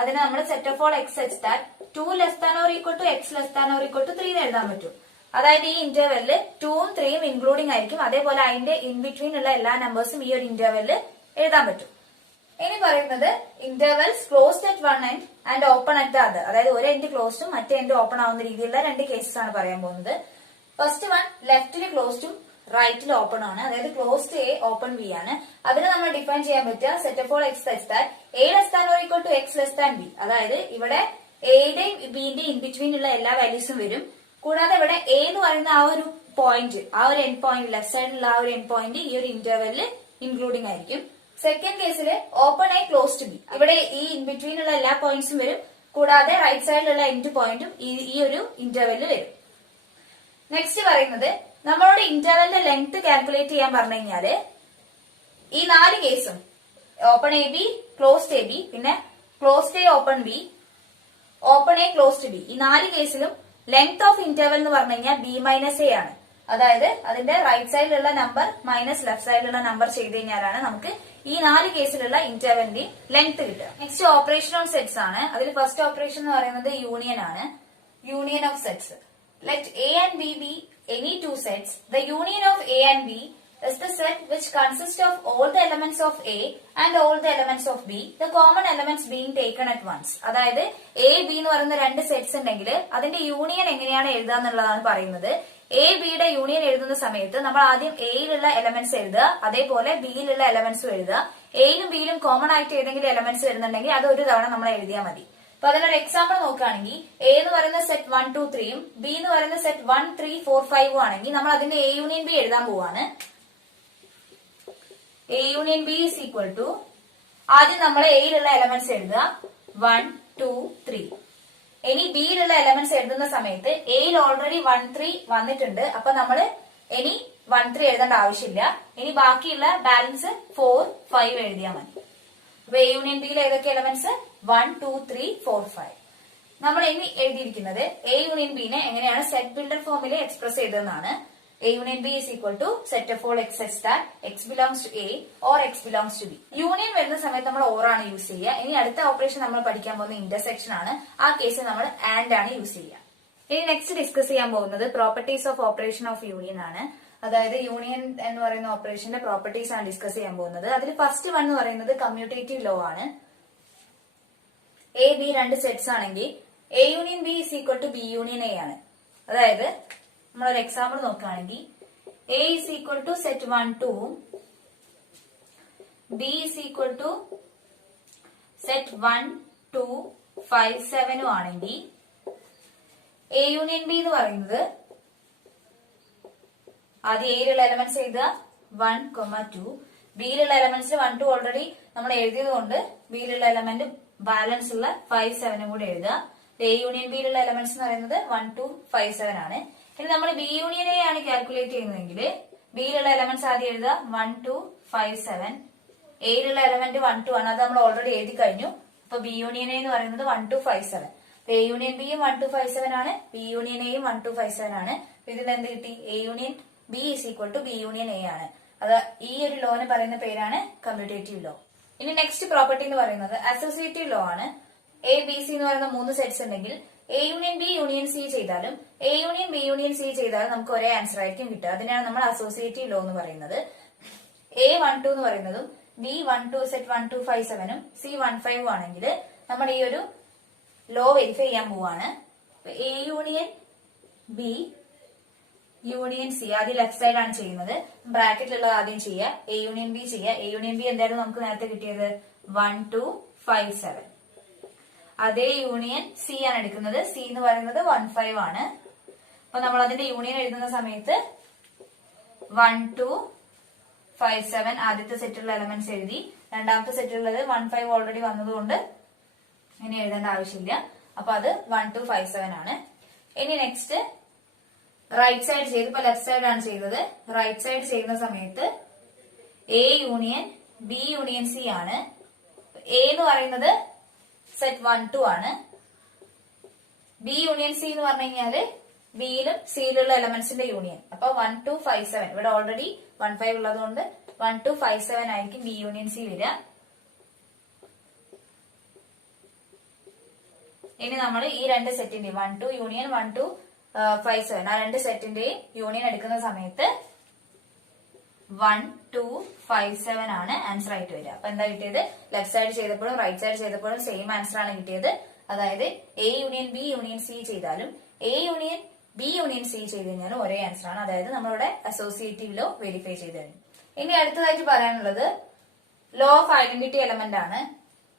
അതിനെ നമ്മൾ set of all X such that 2 less than or equal to X less than or equal to 3 എന്ന് എഴുതാൻ പറ്റും. അതായത് ഈ ഇന്റർവെല്ലിൽ 2ഉം 3ഉം ഇൻക്ലൂഡിംഗ് ആയിരിക്കും. അതേപോലെ അതിന്റെ ഇൻ ബിറ്റ്വീൻ ഉള്ള എല്ലാ നമ്പേഴ്സും ഈ ഒരു ഇന്റർവെല്ലിൽ എഴുതാൻ പറ്റും. ഇനി പറയുന്നത് intervals closed at one end and open at the other. അതായത് ഒരു എൻഡ് ക്ലോസ്ഡും മറ്റേ എൻഡ് ഓപ്പൺ ആവുന്ന രീതിയിലുള്ള രണ്ട് കേസസ് ആണ് പറയാൻ പോകുന്നത്. ഫസ്റ്റ് വൺ ലെഫ്റ്റിൽ ക്ലോസ്ഡും റൈറ്റിൽ ഓപ്പൺ ആണ്. അതായത് ക്ലോസ്ഡ് എ ഓപ്പൺ ബി ആണ്. അതിനെ നമ്മൾ ഡിഫൈൻ ചെയ്യാൻ പറ്റുക set of all X such that A less than or equal to X less than B. അതായത് ഇവിടെ എയുടെയും ബിന്റെയും ഇൻ ബിറ്റ്വീൻ ഉള്ള എല്ലാ വാല്യൂസും വരും. കൂടാതെ ഇവിടെ എ എന്ന് പറയുന്ന ആ ഒരു പോയിന്റ്, ആ ഒരു എൻഡ് പോയിന്റ്, ലെഫ്റ്റ് സൈഡിലുള്ള ആ ഒരു എൻഡ് പോയിന്റ് ഈ ഒരു ഇന്റർവെല്ലിൽ ഇൻക്ലൂഡിംഗ് ആയിരിക്കും. സെക്കൻഡ് കേസിൽ ഓപ്പൺ എ ക്ലോസ്ഡ് ബി. ഇവിടെ ഈ ഇൻ ബിറ്റ്വീൻ ഉള്ള എല്ലാ പോയിന്റ്സും വരും. കൂടാതെ റൈറ്റ് സൈഡിലുള്ള എൻഡ് പോയിന്റും ഈ ഒരു ഇന്റർവെല്ലിൽ വരും. നെക്സ്റ്റ് പറയുന്നത് നമ്മളോട് ഇന്റർവെല്ലിന്റെ ലെങ്ത് കാൽക്കുലേറ്റ് ചെയ്യാൻ പറഞ്ഞു കഴിഞ്ഞാല് ഈ 4 കേസും open A B, closed A B, പിന്നെ closed A open B, open A closed B, ഈ 4 കേസിലും ലെങ്ത് ഓഫ് ഇന്റർവെൽ എന്ന് പറഞ്ഞു കഴിഞ്ഞാൽ ബി മൈനസ് എ ആണ്. അതായത് അതിന്റെ റൈറ്റ് സൈഡിലുള്ള നമ്പർ മൈനസ് ലെഫ്റ്റ് സൈഡിലുള്ള നമ്പർ ചെയ്ത് കഴിഞ്ഞാലാണ് നമുക്ക് ഈ 4 കേസിലുള്ള ഇന്റർവെലിന്റെ ലെങ്ത് കിട്ടുക. നെക്സ്റ്റ് ഓപ്പറേഷൻ ഓൺ സെറ്റ്സ് ആണ്. അതിൽ ഫസ്റ്റ് ഓപ്പറേഷൻ എന്ന് പറയുന്നത് യൂണിയൻ ആണ്. Union of sets. Let A and B B any two sets. The union of A and B is the set which consists of all the elements of A and all the elements of B, the common elements being taken at once. അതായത് A B എന്ന് പറയുന്ന രണ്ട് sets ഉണ്ടെങ്കിൽ അതിന്റെ union എങ്ങനെയാണ് എഴുതുക എന്നുള്ളതാണ് പറയുന്നത്. എ ബിയുടെ യൂണിയൻ എഴുതുന്ന സമയത്ത് നമ്മൾ ആദ്യം എയിലുള്ള എലമെന്റ്സ് എഴുതുക, അതേപോലെ ബിയിലുള്ള എലമെന്റ്സും എഴുതുക. എയിലും ബിയിലും കോമൺ ആയിട്ട് ഏതെങ്കിലും എലമെന്റ്സ് വരുന്നുണ്ടെങ്കിൽ അത് ഒരു തവണ നമ്മൾ എഴുതിയാൽ മതി. അപ്പൊ അതിനൊരു എക്സാമ്പിൾ നോക്കുകയാണെങ്കിൽ എ എന്ന് പറയുന്ന സെറ്റ് 1, 2, 3യും ബി എന്ന് പറയുന്ന സെറ്റ് 1, 3, 4, 5 ആണെങ്കിൽ നമ്മൾ അതിന്റെ എ യൂണിയൻ ബി എഴുതാൻ പോവാണ്. A union B is equal to ആദ്യം നമ്മൾ എയിലുള്ള എലമെന്റ്സ് എഴുതുക 1, 2, 3. ഇനി ബിയിലുള്ള എലമെന്റ്സ് എഴുതുന്ന സമയത്ത് എയിൽ ഓൾറെഡി 1, 3 വന്നിട്ടുണ്ട്. അപ്പൊ നമ്മൾ ഇനി 1, 3 എഴുതേണ്ട ആവശ്യമില്ല. ഇനി ബാക്കിയുള്ള ബാലൻസ് 4, 5 എഴുതിയാൽ മതി. അപ്പൊ എ യൂണിയൻ ബിയിൽ ഏതൊക്കെ എലമെന്റ്സ് 1, 2, 3, 4, 5. നമ്മൾ ഇനി എഴുതിയിരിക്കുന്നത് എ യൂണിയൻ ബിനെ എങ്ങനെയാണ് സെറ്റ് ബിൽഡർ ഫോമിൽ എക്സ്പ്രസ് ചെയ്തതെന്നാണ്. A union B is equal to set of all X such that X belongs to A or X belongs to B. Union വരുന്ന സമയത്ത് നമ്മൾ ഓർ ആണ് യൂസ് ചെയ്യുക. ഇനി അടുത്ത ഓപ്പറേഷൻ നമ്മൾ പഠിക്കാൻ പോകുന്ന ഇന്റർസെക്ഷൻ ആണ്. ആ കേസിൽ നമ്മൾ ആൻഡ് ആണ് യൂസ് ചെയ്യുക. ഇനി നെക്സ്റ്റ് ഡിസ്കസ് ചെയ്യാൻ പോകുന്നത് properties of operation of union ആണ്. അതായത് യൂണിയൻ എന്ന് പറയുന്ന ഓപ്പറേഷന്റെ പ്രോപ്പർട്ടീസ് ആണ് ഡിസ്കസ് ചെയ്യാൻ പോകുന്നത്. അതിൽ ഫസ്റ്റ് വൺ എന്ന് പറയുന്നത് കമ്മ്യൂട്ടേറ്റീവ് ലോ ആണ്. എ ബി രണ്ട് സെറ്റ്സ് ആണെങ്കിൽ A union B is equal to B union A ആണ്. അതായത് നമ്മളൊരു എക്സാമ്പിൾ നോക്കുകയാണെങ്കിൽ A is equal to set 1, 2ഉം B is equal to set 1, 2, 5, 7ഉം ആണെങ്കിൽ എ യൂണിയൻ ബി എന്ന് പറയുന്നത് ആദ്യം എയിലുള്ള എലമെന്റ്സ് എഴുതുക 1, 2. ബിയിലുള്ള എലമെന്റ്സ് 1, 2 ഓൾറെഡി നമ്മൾ എഴുതിയത് കൊണ്ട് ബിയിലുള്ള എലമെന്റ് ബാലൻസ് ഉള്ള 5, 7ഉം കൂടെ എഴുതുക. എ യൂണിയൻ ബിയിലുള്ള എലമെന്റ്സ് എന്ന് പറയുന്നത് 1, 2, 5, 7 ആണ്. ഇനി നമ്മൾ ബി യൂണിയൻ എ ആണ് കാൽക്കുലേറ്റ് ചെയ്യുന്നതെങ്കിൽ ബിയിലുള്ള എലമെന്റ്സ് ആദ്യം എഴുതുക 1, 2, 5, 7. എയിലുള്ള എലമെന്റ് 1, 2 ആണ്. അത് നമ്മൾ ഓൾറെഡി എഴുതി കഴിഞ്ഞു. അപ്പൊ ബി യൂണിയൻ എ എന്ന് പറയുന്നത് 1, 2, 5, 7. എ യൂണിയൻ ബിയും 1, 2, 5, 7 ആണ്. ബി യൂണിയൻ എയും 1, 2, 5, 7 ആണ്. ഇതിൽ എന്ത് കിട്ടി? A union B is equal to B union A ആണ്. അത് ഈ ഒരു ലോന് പറയുന്ന പേരാണ് കമ്മ്യൂട്ടേറ്റീവ് ലോ. ഇനി നെക്സ്റ്റ് പ്രോപ്പർട്ടി എന്ന് പറയുന്നത് അസോസിയേറ്റീവ് ലോ ആണ്. എ ബി സി എന്ന് പറയുന്ന 3 സെറ്റ്സ് ഉണ്ടെങ്കിൽ A union B union C ചെയ്താലും A union B union C ചെയ്താലും നമുക്ക് ഒരേ ആൻസർ ആയിരിക്കും കിട്ടുക. അതിനാണ് നമ്മൾ അസോസിയേറ്റീവ് ലോ എന്ന് പറയുന്നത്. എ 1, 2 എന്ന് പറയുന്നതും ബി 1, 2 സെറ്റ് 1, 2, 5, 7ഉം സി 1, 5 ആണെങ്കിൽ നമ്മൾ ഈ ഒരു ലോ വെരിഫൈ ചെയ്യാൻ പോവാണ്. A union B union C ആദ്യം ലെഫ്റ്റ് സൈഡ് ആണ് ചെയ്യുന്നത്. ബ്രാക്കറ്റിലുള്ളത് ആദ്യം ചെയ്യുക. എ യൂണിയൻ ബി ചെയ്യുക. എ യൂണിയൻ ബി എന്തായിരുന്നു നമുക്ക് നേരത്തെ കിട്ടിയത് 1, 2, 5, 7. അതേ യൂണിയൻ സി ആണ് എടുക്കുന്നത്. സി എന്ന് പറയുന്നത് 1, 5 ആണ്. അപ്പൊ നമ്മൾ അതിന്റെ യൂണിയൻ എഴുതുന്ന സമയത്ത് 1, 2, 5 7 ആദ്യത്തെ സെറ്റിലുള്ള എലമെന്റ്സ് എഴുതി. രണ്ടാമത്തെ സെറ്റിലുള്ളത് 1 5 ഓൾറെഡി വന്നതുകൊണ്ട് ഇനി എഴുതേണ്ട ആവശ്യമില്ല. അപ്പൊ അത് 1 2 5 7 ആണ്. ഇനി നെക്സ്റ്റ് റൈറ്റ് സൈഡ് ചെയ്ത്, ഇപ്പൊ ലെഫ്റ്റ് സൈഡ് ആണ് ചെയ്തത്. റൈറ്റ് സൈഡ് ചെയ്യുന്ന സമയത്ത് A union B union C ആണ്. എ എന്ന് പറയുന്നത് സെറ്റ് 1 2 ആണ്. ബി യൂണിയൻ സി എന്ന് പറഞ്ഞു കഴിഞ്ഞാല് ബിയിലും സിയിലുള്ള എലമെന്റ്സിന്റെ യൂണിയൻ. അപ്പൊ 1 2 5 7 ഇവിടെ ഓൾറെഡി 1 5 ഉള്ളത് കൊണ്ട് 1 2 5 7 ആയിരിക്കും ബി യൂണിയൻ സി വരിക. ഇനി നമ്മൾ ഈ രണ്ട് സെറ്റിന്റെ 1 2 യൂണിയൻ 1 2 5 7 ആ രണ്ട് സെറ്റിന്റെയും യൂണിയൻ എടുക്കുന്ന സമയത്ത് 1 2 5 7 ആണ് ആൻസർ ആയിട്ട് വരിക. അപ്പൊ എന്താ കിട്ടിയത്? ലെഫ്റ്റ് സൈഡ് ചെയ്തപ്പോഴും റൈറ്റ് സൈഡ് ചെയ്തപ്പോഴും സെയിം ആൻസർ ആണ് കിട്ടിയത്. അതായത് A union B union C ചെയ്താലും A union B union C ചെയ്ത് കഴിഞ്ഞാലും ഒരേ ആൻസർ ആണ്. അതായത് നമ്മളിവിടെ അസോസിയേറ്റീവ് ലോ വെരിഫൈ ചെയ്ത് കഴിഞ്ഞു. ഇനി അടുത്തതായിട്ട് പറയാനുള്ളത് ലോ ഓഫ് ഐഡന്റിറ്റി എലമെന്റ് ആണ്.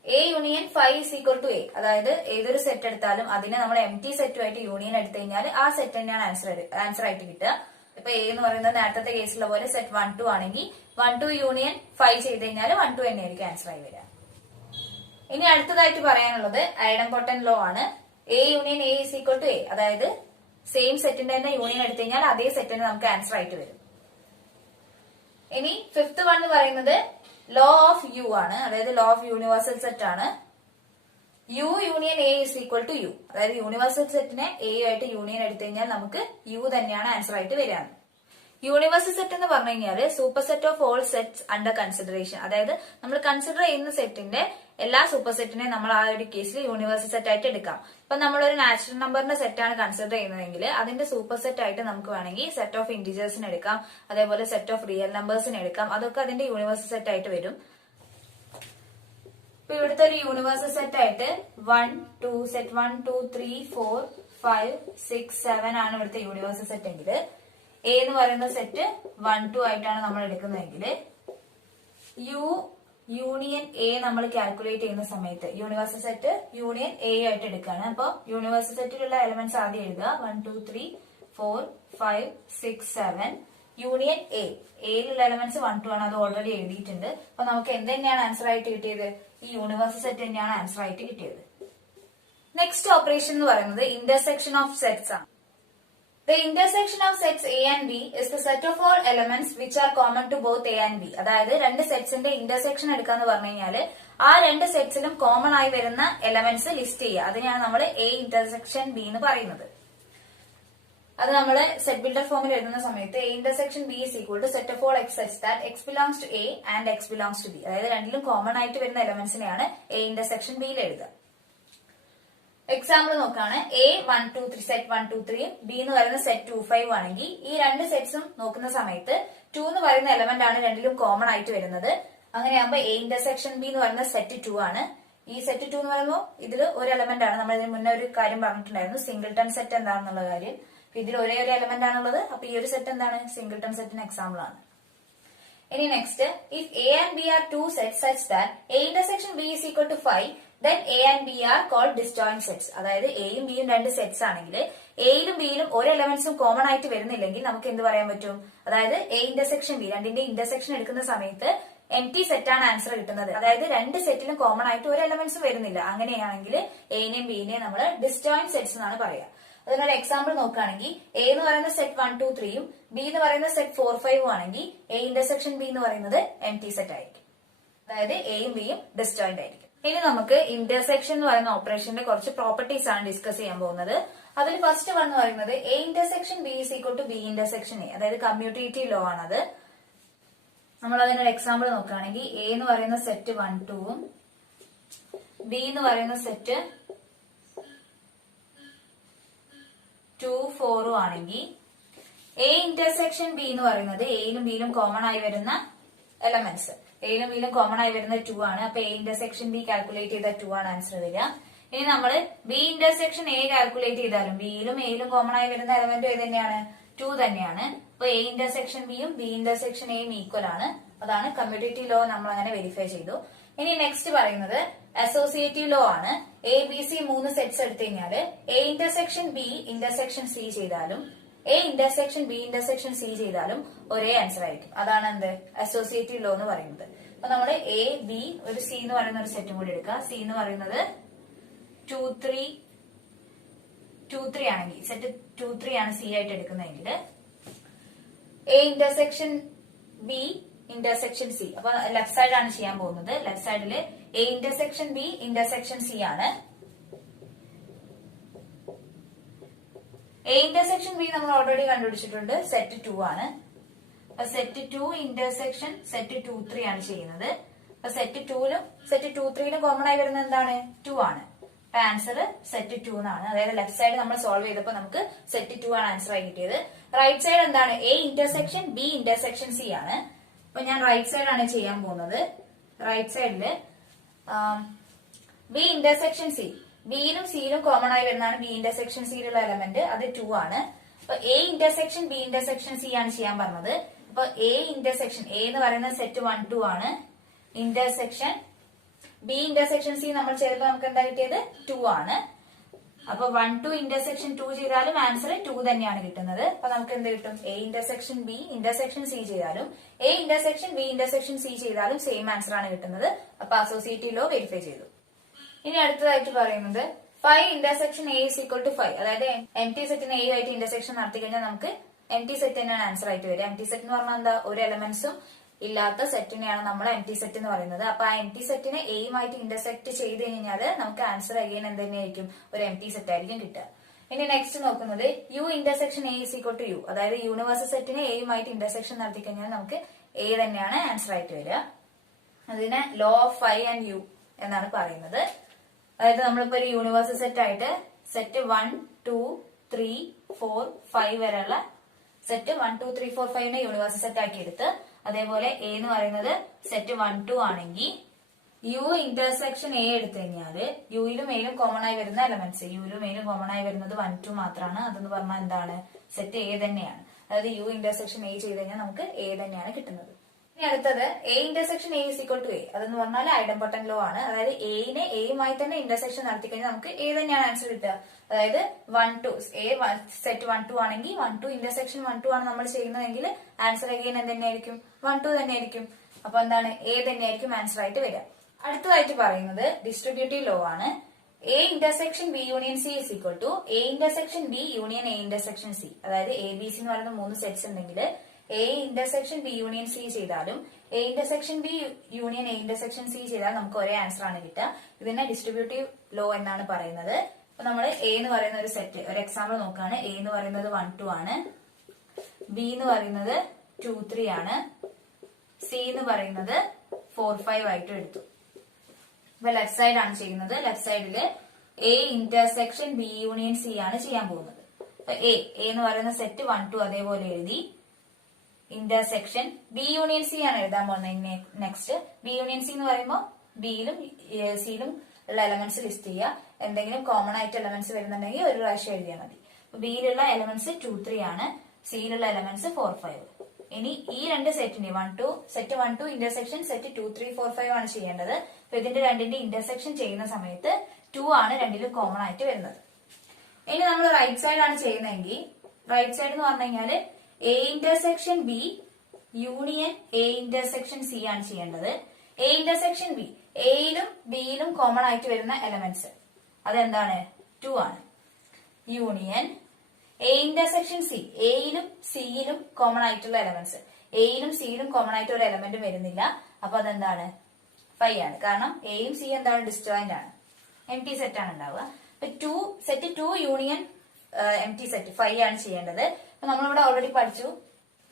A union 5 is equal to A. അതായത് ഏതൊരു സെറ്റ് എടുത്താലും അതിനെ നമ്മൾ എം ടി സെറ്റുമായിട്ട് യൂണിയൻ എടുത്തു കഴിഞ്ഞാൽ ആ സെറ്റ് തന്നെയാണ് ആൻസർ ആയിട്ട് കിട്ടുക. ഇപ്പൊ എ എന്ന് പറയുന്നത് നേരത്തെ കേസിലുള്ള പോലെ സെറ്റ് 1 2 ആണെങ്കിൽ 1 2 യൂണിയൻ 5 ചെയ്ത് കഴിഞ്ഞാൽ 1 2 തന്നെയായിരിക്കും ആൻസർ ആയി വരിക. ഇനി അടുത്തതായിട്ട് പറയാനുള്ളത് ഐഡംപൊട്ടന്റ് ലോ ആണ്. A union A is equal to A. അതായത് സെയിം സെറ്റിന്റെ തന്നെ യൂണിയൻ എടുത്തു കഴിഞ്ഞാൽ അതേ സെറ്റിന് നമുക്ക് ആൻസർ ആയിട്ട് വരും. ഇനി ഫിഫ്ത് വൺ എന്ന് പറയുന്നത് ലോ ഓഫ് യു ആണ്. അതായത് ലോ ഓഫ് യൂണിവേഴ്സൽ സെറ്റ് ആണ്. U union A is equal to U. അതായത് യൂണിവേഴ്സൽ സെറ്റിനെ എ ആയിട്ട് യൂണിയൻ എടുത്തു കഴിഞ്ഞാൽ നമുക്ക് യു തന്നെയാണ് ആൻസർ ആയിട്ട് വരിക. യൂണിവേഴ്സൽ സെറ്റ് എന്ന് പറഞ്ഞു കഴിഞ്ഞാൽ super set of all sets under consideration. അതായത് നമ്മൾ കൺസിഡർ ചെയ്യുന്ന സെറ്റിന്റെ എല്ലാ സൂപ്പർ സെറ്റിനെ നമ്മൾ ആ ഒരു കേസിൽ യൂണിവേഴ്സൽ സെറ്റ് ആയിട്ട് എടുക്കാം. ഇപ്പൊ നമ്മളൊരു നാച്ചുറൽ നമ്പറിന്റെ സെറ്റ് ആണ് കൺസിഡർ ചെയ്യുന്നതെങ്കിൽ അതിന്റെ സൂപ്പർ സെറ്റ് ആയിട്ട് നമുക്ക് വേണമെങ്കിൽ സെറ്റ് ഓഫ് ഇന്റിജേഴ്സിന് എടുക്കാം, അതേപോലെ സെറ്റ് ഓഫ് റിയൽ നമ്പേഴ്സിന് എടുക്കാം. അതൊക്കെ അതിന്റെ യൂണിവേഴ്സൽ സെറ്റ് ആയിട്ട് വരും. ഇപ്പൊ ഇവിടുത്തെ ഒരു യൂണിവേഴ്സൽ സെറ്റ് ആയിട്ട് 1 2 സെറ്റ് 1 2 3 4 5 6 7 ആണ് ഇവിടുത്തെ യൂണിവേഴ്സൽ സെറ്റ് എങ്കിൽ എ എന്ന് പറയുന്ന സെറ്റ് 1 2 ആയിട്ടാണ് നമ്മൾ എടുക്കുന്നതെങ്കിൽ യു യൂണിയൻ എ നമ്മൾ കാൽക്കുലേറ്റ് ചെയ്യുന്ന സമയത്ത് യൂണിവേഴ്സൽ സെറ്റ് യൂണിയൻ എ ആയിട്ട് എടുക്കുകയാണ്. അപ്പൊ യൂണിവേഴ്സൽ സെറ്റിലുള്ള എലമെന്റ്സ് ആദ്യം എഴുതുക. 1 2 3 4 5 6 7 യൂണിയൻ എ. എയിലുള്ള എലമെന്റ്സ് 1 2 ആണ്. അത് ഓൾറെഡി എഴുതിയിട്ടുണ്ട്. അപ്പൊ നമുക്ക് എന്ത് തന്നെയാണ് ആൻസർ ആയിട്ട് കിട്ടിയത്? ഈ യൂണിവേഴ്സൽ സെറ്റ് തന്നെയാണ് ആൻസർ ആയിട്ട് കിട്ടിയത്. നെക്സ്റ്റ് ഓപ്പറേഷൻ എന്ന് പറയുന്നത് ഇന്റർസെക്ഷൻ ഓഫ് സെറ്റ്സ് ആണ്. The intersection of sets A and B is the set of all elements which are common to both A and B. അതായത് രണ്ട് സെറ്റ്സിന്റെ ഇന്റർസെക്ഷൻ എടുക്കാന്ന് പറഞ്ഞു കഴിഞ്ഞാല് ആ രണ്ട് സെറ്റ്സിലും കോമൺ ആയി വരുന്ന എലമെന്റ്സ് ലിസ്റ്റ് ചെയ്യുക. അതിനെയാണ് നമ്മൾ A ഇന്റർസെക്ഷൻ B എന്ന് പറയുന്നത്. അത് നമ്മൾ സെറ്റ് ബിൽഡർ ഫോമിൽ എഴുതുന്ന സമയത്ത് A intersection B is equal to set of all x such that x belongs to A and x belongs to B. അതായത് രണ്ടിലും കോമൺ ആയിട്ട് വരുന്ന എലമെന്റ്സിനെയാണ് A ഇന്റർസെക്ഷൻ B യിൽ എഴുതുക. എക്സാമ്പിൾ നോക്കാണ്. എ 1 2 3 സെറ്റ് 1 2 3 ബി എന്ന് പറയുന്ന സെറ്റ് 2 5 ആണെങ്കിൽ ഈ രണ്ട് സെറ്റ്സും നോക്കുന്ന സമയത്ത് 2 എന്ന് പറയുന്ന എലമെന്റ് ആണ് രണ്ടിലും കോമൺ ആയിട്ട് വരുന്നത്. അങ്ങനെയാകുമ്പോൾ എ ഇന്റർസെക്ഷൻ ബി എന്ന് പറയുന്ന സെറ്റ് 2 ആണ്. ഈ സെറ്റ് 2 എന്ന് പറയുമ്പോൾ ഇതിൽ ഒരു എലമെന്റ് ആണ്. നമ്മൾ ഇതിന് മുന്നേ ഒരു കാര്യം പറഞ്ഞിട്ടുണ്ടായിരുന്നു, സിംഗിൾട്ടൺ സെറ്റ് എന്താണെന്നുള്ള കാര്യം. ഇതിൽ ഒരേ ഒരു എലമെന്റ് ആണുള്ളത്. അപ്പൊ ഈ ഒരു സെറ്റ് എന്താണ്? സിംഗിൾട്ടൺ സെറ്റിന് എക്സാമ്പിൾ ആണ്. ഇനി next, if A and B are two sets such that A intersection B is equal to 5 then A and B are called disjoint sets. അതായത് എയും ബിയും രണ്ട് സെറ്റ്സ് ആണെങ്കിൽ എയിലും ബിയിലും ഒരു എലമെന്റ്സും കോമൺ ആയിട്ട് വരുന്നില്ലെങ്കിൽ നമുക്ക് എന്ത് പറയാൻ പറ്റും? അതായത് എ ഇന്റർസെക്ഷൻ ബി രണ്ടിന്റെ ഇന്റർസെക്ഷൻ എടുക്കുന്ന സമയത്ത് എം ടി സെറ്റ് ആണ് ആൻസർ കിട്ടുന്നത്. അതായത് രണ്ട് സെറ്റിലും കോമൺ ആയിട്ട് ഒരു എലമെന്റ്സും വരുന്നില്ല. അങ്ങനെയാണെങ്കിൽ എനെയും ബിനെയും നമ്മൾ ഡിസ്ജോയിന്റ് സെറ്റ്സ് എന്നാണ് പറയുക. അതിനൊരു എക്സാമ്പിൾ നോക്കുകയാണെങ്കിൽ എ എന്ന് പറയുന്ന സെറ്റ് 1 2 3 ബി എന്ന് പറയുന്ന സെറ്റ് 4 5 ആണെങ്കിൽ എ ഇന്റർസെക്ഷൻ ബി എന്ന് പറയുന്നത് എം ടി സെറ്റ് ആയിരിക്കും. അതായത് എയും ബിയും ഡിസ്ജോയിന്റ് ആയിരിക്കും. ഇനി നമുക്ക് ഇന്റർസെക്ഷൻ എന്ന് പറയുന്ന ഓപ്പറേഷന്റെ കുറച്ച് പ്രോപ്പർട്ടീസ് ആണ് ഡിസ്കസ് ചെയ്യാൻ പോകുന്നത്. അതിൽ ഫസ്റ്റ് വൺ എന്ന് പറയുന്നത് A intersection B is equal to B intersection A. അതായത് കമ്മ്യൂട്ടേറ്റീവ് ലോ ആണത്. നമ്മൾ അതിനൊരു എക്സാമ്പിൾ നോക്കുകയാണെങ്കിൽ എ എന്ന് പറയുന്ന സെറ്റ് 1 2 ബി എന്ന് പറയുന്ന സെറ്റ് 2 4 ആണെങ്കിൽ എ ഇന്റർസെക്ഷൻ ബി എന്ന് പറയുന്നത് എയിലും ബിയിലും കോമൺ ആയി വരുന്ന എലമെന്റ്സ്. എയിലും ബിയിലും കോമൺ ആയി വരുന്ന 2 ആണ്. അപ്പൊ എ ഇന്റർസെക്ഷൻ ബി കാൽക്കുലേറ്റ് ചെയ്ത 2 ആണ് ആൻസർ വരിക. ഇനി നമ്മൾ ബി ഇന്റർസെക്ഷൻ എ കാൽക്കുലേറ്റ് ചെയ്താലും ബിയിലും എയിലും കോമൺ ആയി വരുന്ന എലമെന്റ് ഏത് തന്നെയാണ്? 2 തന്നെയാണ്. അപ്പൊ എ ഇന്റർസെക്ഷൻ ബിയും ബി ഇന്റർസെക്ഷൻ എയും ഈക്വൽ ആണ്. അതാണ് കമ്മ്യൂട്ടേറ്റീവ് ലോ. നമ്മൾ അങ്ങനെ വെരിഫൈ ചെയ്തു. ഇനി നെക്സ്റ്റ് പറയുന്നത് അസോസിയേറ്റീവ് ലോ ആണ്. എ ബി സി 3 സെറ്റ്സ് എടുത്തു കഴിഞ്ഞാല് A intersection B intersection C ചെയ്താലും A intersection B intersection C ചെയ്താലും ഒരേ ആൻസർ ആയിരിക്കും. അതാണ് എന്ത് അസോസിയേറ്റീവ് ലോ എന്ന് പറയുന്നത്. അപ്പൊ നമ്മൾ എ ബി ഒരു സി എന്ന് പറയുന്ന ഒരു സെറ്റും കൂടി എടുക്കുക. സി എന്ന് പറയുന്നത് 2 3 ആണെങ്കിൽ സെറ്റ് 2 3 ആണ് സി ആയിട്ട് എടുക്കുന്നതെങ്കിൽ A intersection B intersection C. അപ്പൊ ലെഫ്റ്റ് സൈഡ് ആണ് ചെയ്യാൻ പോകുന്നത്. ലെഫ്റ്റ് സൈഡില് A intersection B intersection C ആണ്. എ ഇന്റർസെക്ഷൻ ബി നമ്മൾ ഓൾറെഡി കണ്ടുപിടിച്ചിട്ടുണ്ട്, സെറ്റ് 2 ആണ്. അപ്പൊ സെറ്റ് 2 ഇന്റർസെക്ഷൻ സെറ്റ് 2 3 ആണ് ചെയ്യുന്നത്. അപ്പൊ സെറ്റ് 2ലും സെറ്റ് 2 3ലും കോമൺ ആയി വരുന്നത് എന്താണ്? 2 ആണ്. അപ്പൊ ആൻസർ സെറ്റ് 2 എന്നാണ്. അതായത് ലെഫ്റ്റ് സൈഡ് നമ്മൾ സോൾവ് ചെയ്തപ്പോൾ നമുക്ക് സെറ്റ് 2 ആണ് ആൻസർ ആയി കിട്ടിയത്. റൈറ്റ് സൈഡ് എന്താണ്? A intersection B intersection C ആണ്. അപ്പൊ ഞാൻ റൈറ്റ് സൈഡ് ആണ് ചെയ്യാൻ പോകുന്നത്. റൈറ്റ് സൈഡില് ബി ഇന്റർസെക്ഷൻ സി, ബിയിലും സിയിലും കോമൺ ആയി വരുന്നതാണ് ബി ഇന്റർസെക്ഷൻ സിയിലുള്ള എലമെന്റ്, അത് 2 ആണ്. അപ്പൊ A intersection B intersection C ആണ് ചെയ്യാൻ പറഞ്ഞത്. അപ്പൊ എ ഇന്റർസെക്ഷൻ എ എന്ന് പറയുന്നത് സെറ്റ് 1 2 ആണ്. ഇന്റർസെക്ഷൻ ബി ഇന്റർസെക്ഷൻ സി നമ്മൾ ചെയ്തപ്പോൾ നമുക്ക് എന്താ കിട്ടിയത്? 2 ആണ്. അപ്പൊ 1 2 ഇന്റർസെക്ഷൻ 2 ചെയ്താലും ആൻസർ 2 തന്നെയാണ് കിട്ടുന്നത്. അപ്പൊ നമുക്ക് എന്ത് കിട്ടും? A intersection B intersection C ചെയ്താലും A intersection B intersection C ചെയ്താലും സെയിം ആൻസർ ആണ് കിട്ടുന്നത്. അപ്പൊ അസോസിയേറ്റീവ് ലോ വെരിഫൈ ചെയ്തു. ഇനി അടുത്തതായിട്ട് പറയുന്നത് 5 intersection A is equal to 5. അതായത് എം ടി സെറ്റിന് എ ആയിട്ട് ഇന്റർസെക്ഷൻ നടത്തി കഴിഞ്ഞാൽ നമുക്ക് എം ടി സെറ്റ് തന്നെയാണ് ആൻസർ ആയിട്ട് വരിക. എം ടി സെറ്റ് എന്ന് പറഞ്ഞാൽ എന്താ? ഒരു എലമെന്റ്സും ഇല്ലാത്ത സെറ്റിനെയാണ് നമ്മൾ എം ടി സെറ്റ് എന്ന് പറയുന്നത്. അപ്പൊ ആ എം ടി സെറ്റിനെ എയുമായിട്ട് ഇന്റർസെക്ട് ചെയ്ത് കഴിഞ്ഞാൽ നമുക്ക് ആൻസർ അഗൈൻ എന്ത് തന്നെയായിരിക്കും? ഒരു എം ടി സെറ്റ് ആയിരിക്കും കിട്ടുക. ഇനി നെക്സ്റ്റ് നോക്കുന്നത് U intersection A is equal to U. അതായത് യൂണിവേഴ്സൽ സെറ്റിനെ എയുമായിട്ട് ഇന്റർസെക്ഷൻ നടത്തി കഴിഞ്ഞാൽ നമുക്ക് എ തന്നെയാണ് ആൻസർ ആയിട്ട് വരിക. അതിനെ ലോ ഓഫ് 5 ആൻഡ് യു എന്നാണ് പറയുന്നത്. അതായത് നമ്മളിപ്പോ ഒരു യൂണിവേഴ്സൽ സെറ്റ് ആയിട്ട് സെറ്റ് 1 2 3 4 5 വരെയുള്ള സെറ്റ് 1 2 3 4 5നെ യൂണിവേഴ്സൽ സെറ്റ് ആക്കി എടുത്ത് അതേപോലെ എ എന്ന് പറയുന്നത് സെറ്റ് 1 2 ആണെങ്കിൽ യു ഇന്റർസെക്ഷൻ എ എടുത്തു കഴിഞ്ഞാല് യുയിലും എയിലും കോമൺ ആയി വരുന്ന എലമെന്റ്സ്, യുയിലും എയിലും കോമൺ ആയി വരുന്നത് 1 2 മാത്രമാണ്. അതെന്ന് പറഞ്ഞാൽ എന്താണ്? സെറ്റ് എ തന്നെയാണ്. അതായത് യു ഇന്റർസെക്ഷൻ എ ചെയ്ത് കഴിഞ്ഞാൽ നമുക്ക് എ തന്നെയാണ് കിട്ടുന്നത്. ഇനി അടുത്തത് A intersection A is equal to A. അതെന്ന് പറഞ്ഞാൽ ഐഡംപൊട്ടന്റ് ലോ ആണ്. അതായത് എയിനെ എയുമായി തന്നെ ഇന്റർസെക്ഷൻ നടത്തി കഴിഞ്ഞാൽ നമുക്ക് എ തന്നെയാണ് ആൻസർ കിട്ടുക. അതായത് 1 2 എ സെറ്റ് 1 2 ആണെങ്കിൽ 1 2 ഇന്റർസെക്ഷൻ 1 2 ആണ് നമ്മൾ ചെയ്യുന്നതെങ്കിൽ ആൻസർ അഗൈൻ എന്ത് തന്നെയായിരിക്കും? 1 2 തന്നെയായിരിക്കും. അപ്പൊ എന്താണ്? എ തന്നെയായിരിക്കും ആൻസർ ആയിട്ട് വരിക. അടുത്തതായിട്ട് പറയുന്നത് ഡിസ്ട്രിബ്യൂട്ടീവ് ലോ ആണ്. A intersection B union C is equal to A intersection B union A intersection C. അതായത് എ ബി സി എന്ന് പറയുന്ന 3 സെറ്റ്സ് ഉണ്ടെങ്കിൽ A intersection B union C ചെയ്താലും A intersection B union A intersection C ചെയ്താൽ നമുക്ക് ഒരേ answer ആണ് കിട്ടുക. ഇതിനെ ഡിസ്ട്രിബ്യൂട്ടീവ് ലോ എന്നാണ് പറയുന്നത്. അപ്പൊ നമ്മൾ എ എന്ന് പറയുന്ന ഒരു സെറ്റ് ഒരു എക്സാമ്പിൾ നോക്കുകയാണ്. എ എന്ന് പറയുന്നത് 1 2 ആണ്, ബി എന്ന് പറയുന്നത് 2 3 ആണ്, സി എന്ന് പറയുന്നത് 4 5 ആയിട്ട് എടുത്തു. ഇപ്പൊ ലെഫ്റ്റ് സൈഡ് ആണ് ചെയ്യുന്നത്. ലെഫ്റ്റ് സൈഡില് A intersection B union C ആണ് ചെയ്യാൻ പോകുന്നത്. അപ്പൊ എ എന്ന് പറയുന്ന സെറ്റ് 1 2 അതേപോലെ എഴുതി. ഇന്റർസെക്ഷൻ ബി യൂണിയൻ സി ആണ് എഴുതാൻ പോകുന്നത്. നെക്സ്റ്റ് ബി യൂണിയൻ സി എന്ന് പറയുമ്പോൾ ബിയിലും സിയിലും ഉള്ള എലമെന്റ്സ് ലിസ്റ്റ് ചെയ്യുക. എന്തെങ്കിലും കോമൺ ആയിട്ട് എലമെന്റ്സ് വരുന്നുണ്ടെങ്കിൽ ഒരു പ്രാവശ്യം എഴുതിയാൽ മതി. ബിയിലുള്ള എലമെന്റ്സ് 2 3 ആണ്, സിയിലുള്ള എലമെന്റ്സ് 4 5. ഇനി ഈ രണ്ട് സെറ്റിന്റെ സെറ്റ് 1 2 ഇന്റർസെക്ഷൻ സെറ്റ് 2 3 4 5 ആണ് ചെയ്യേണ്ടത്. അപ്പൊ ഇതിന്റെ രണ്ടിന്റെ ഇന്റർസെക്ഷൻ ചെയ്യുന്ന സമയത്ത് 2 ആണ് രണ്ടിലും കോമൺ ആയിട്ട് വരുന്നത്. ഇനി നമ്മൾ റൈറ്റ് സൈഡ് ആണ് ചെയ്യുന്നതെങ്കിൽ റൈറ്റ് സൈഡ് എന്ന് പറഞ്ഞു കഴിഞ്ഞാല് A intersection B union A intersection C ആണ് ചെയ്യേണ്ടത്. എ ഇന്റർസെക്ഷൻ ബി എയിലും ബിയിലും കോമൺ ആയിട്ട് വരുന്ന എലമെന്റ്സ് അതെന്താണ്? 2 ആണ്. യൂണിയൻ എ ഇന്റർസെക്ഷൻ സി എയിലും സിയിലും കോമൺ ആയിട്ടുള്ള എലമെന്റ്സ്, എയിലും സിയിലും കോമൺ ആയിട്ട് ഒരു എലമെന്റും വരുന്നില്ല. അപ്പൊ അതെന്താണ്? 5 ആണ്. കാരണം എയും സി എന്താണ്? ഡിസ്ജോയിന്റ് ആണ്, എം ടി സെറ്റ് ആണ് ഉണ്ടാവുക. അപ്പൊ set 2 union M T set 5 ആണ് ചെയ്യേണ്ടത്. അപ്പൊ നമ്മളിവിടെ ഓൾറെഡി പഠിച്ചു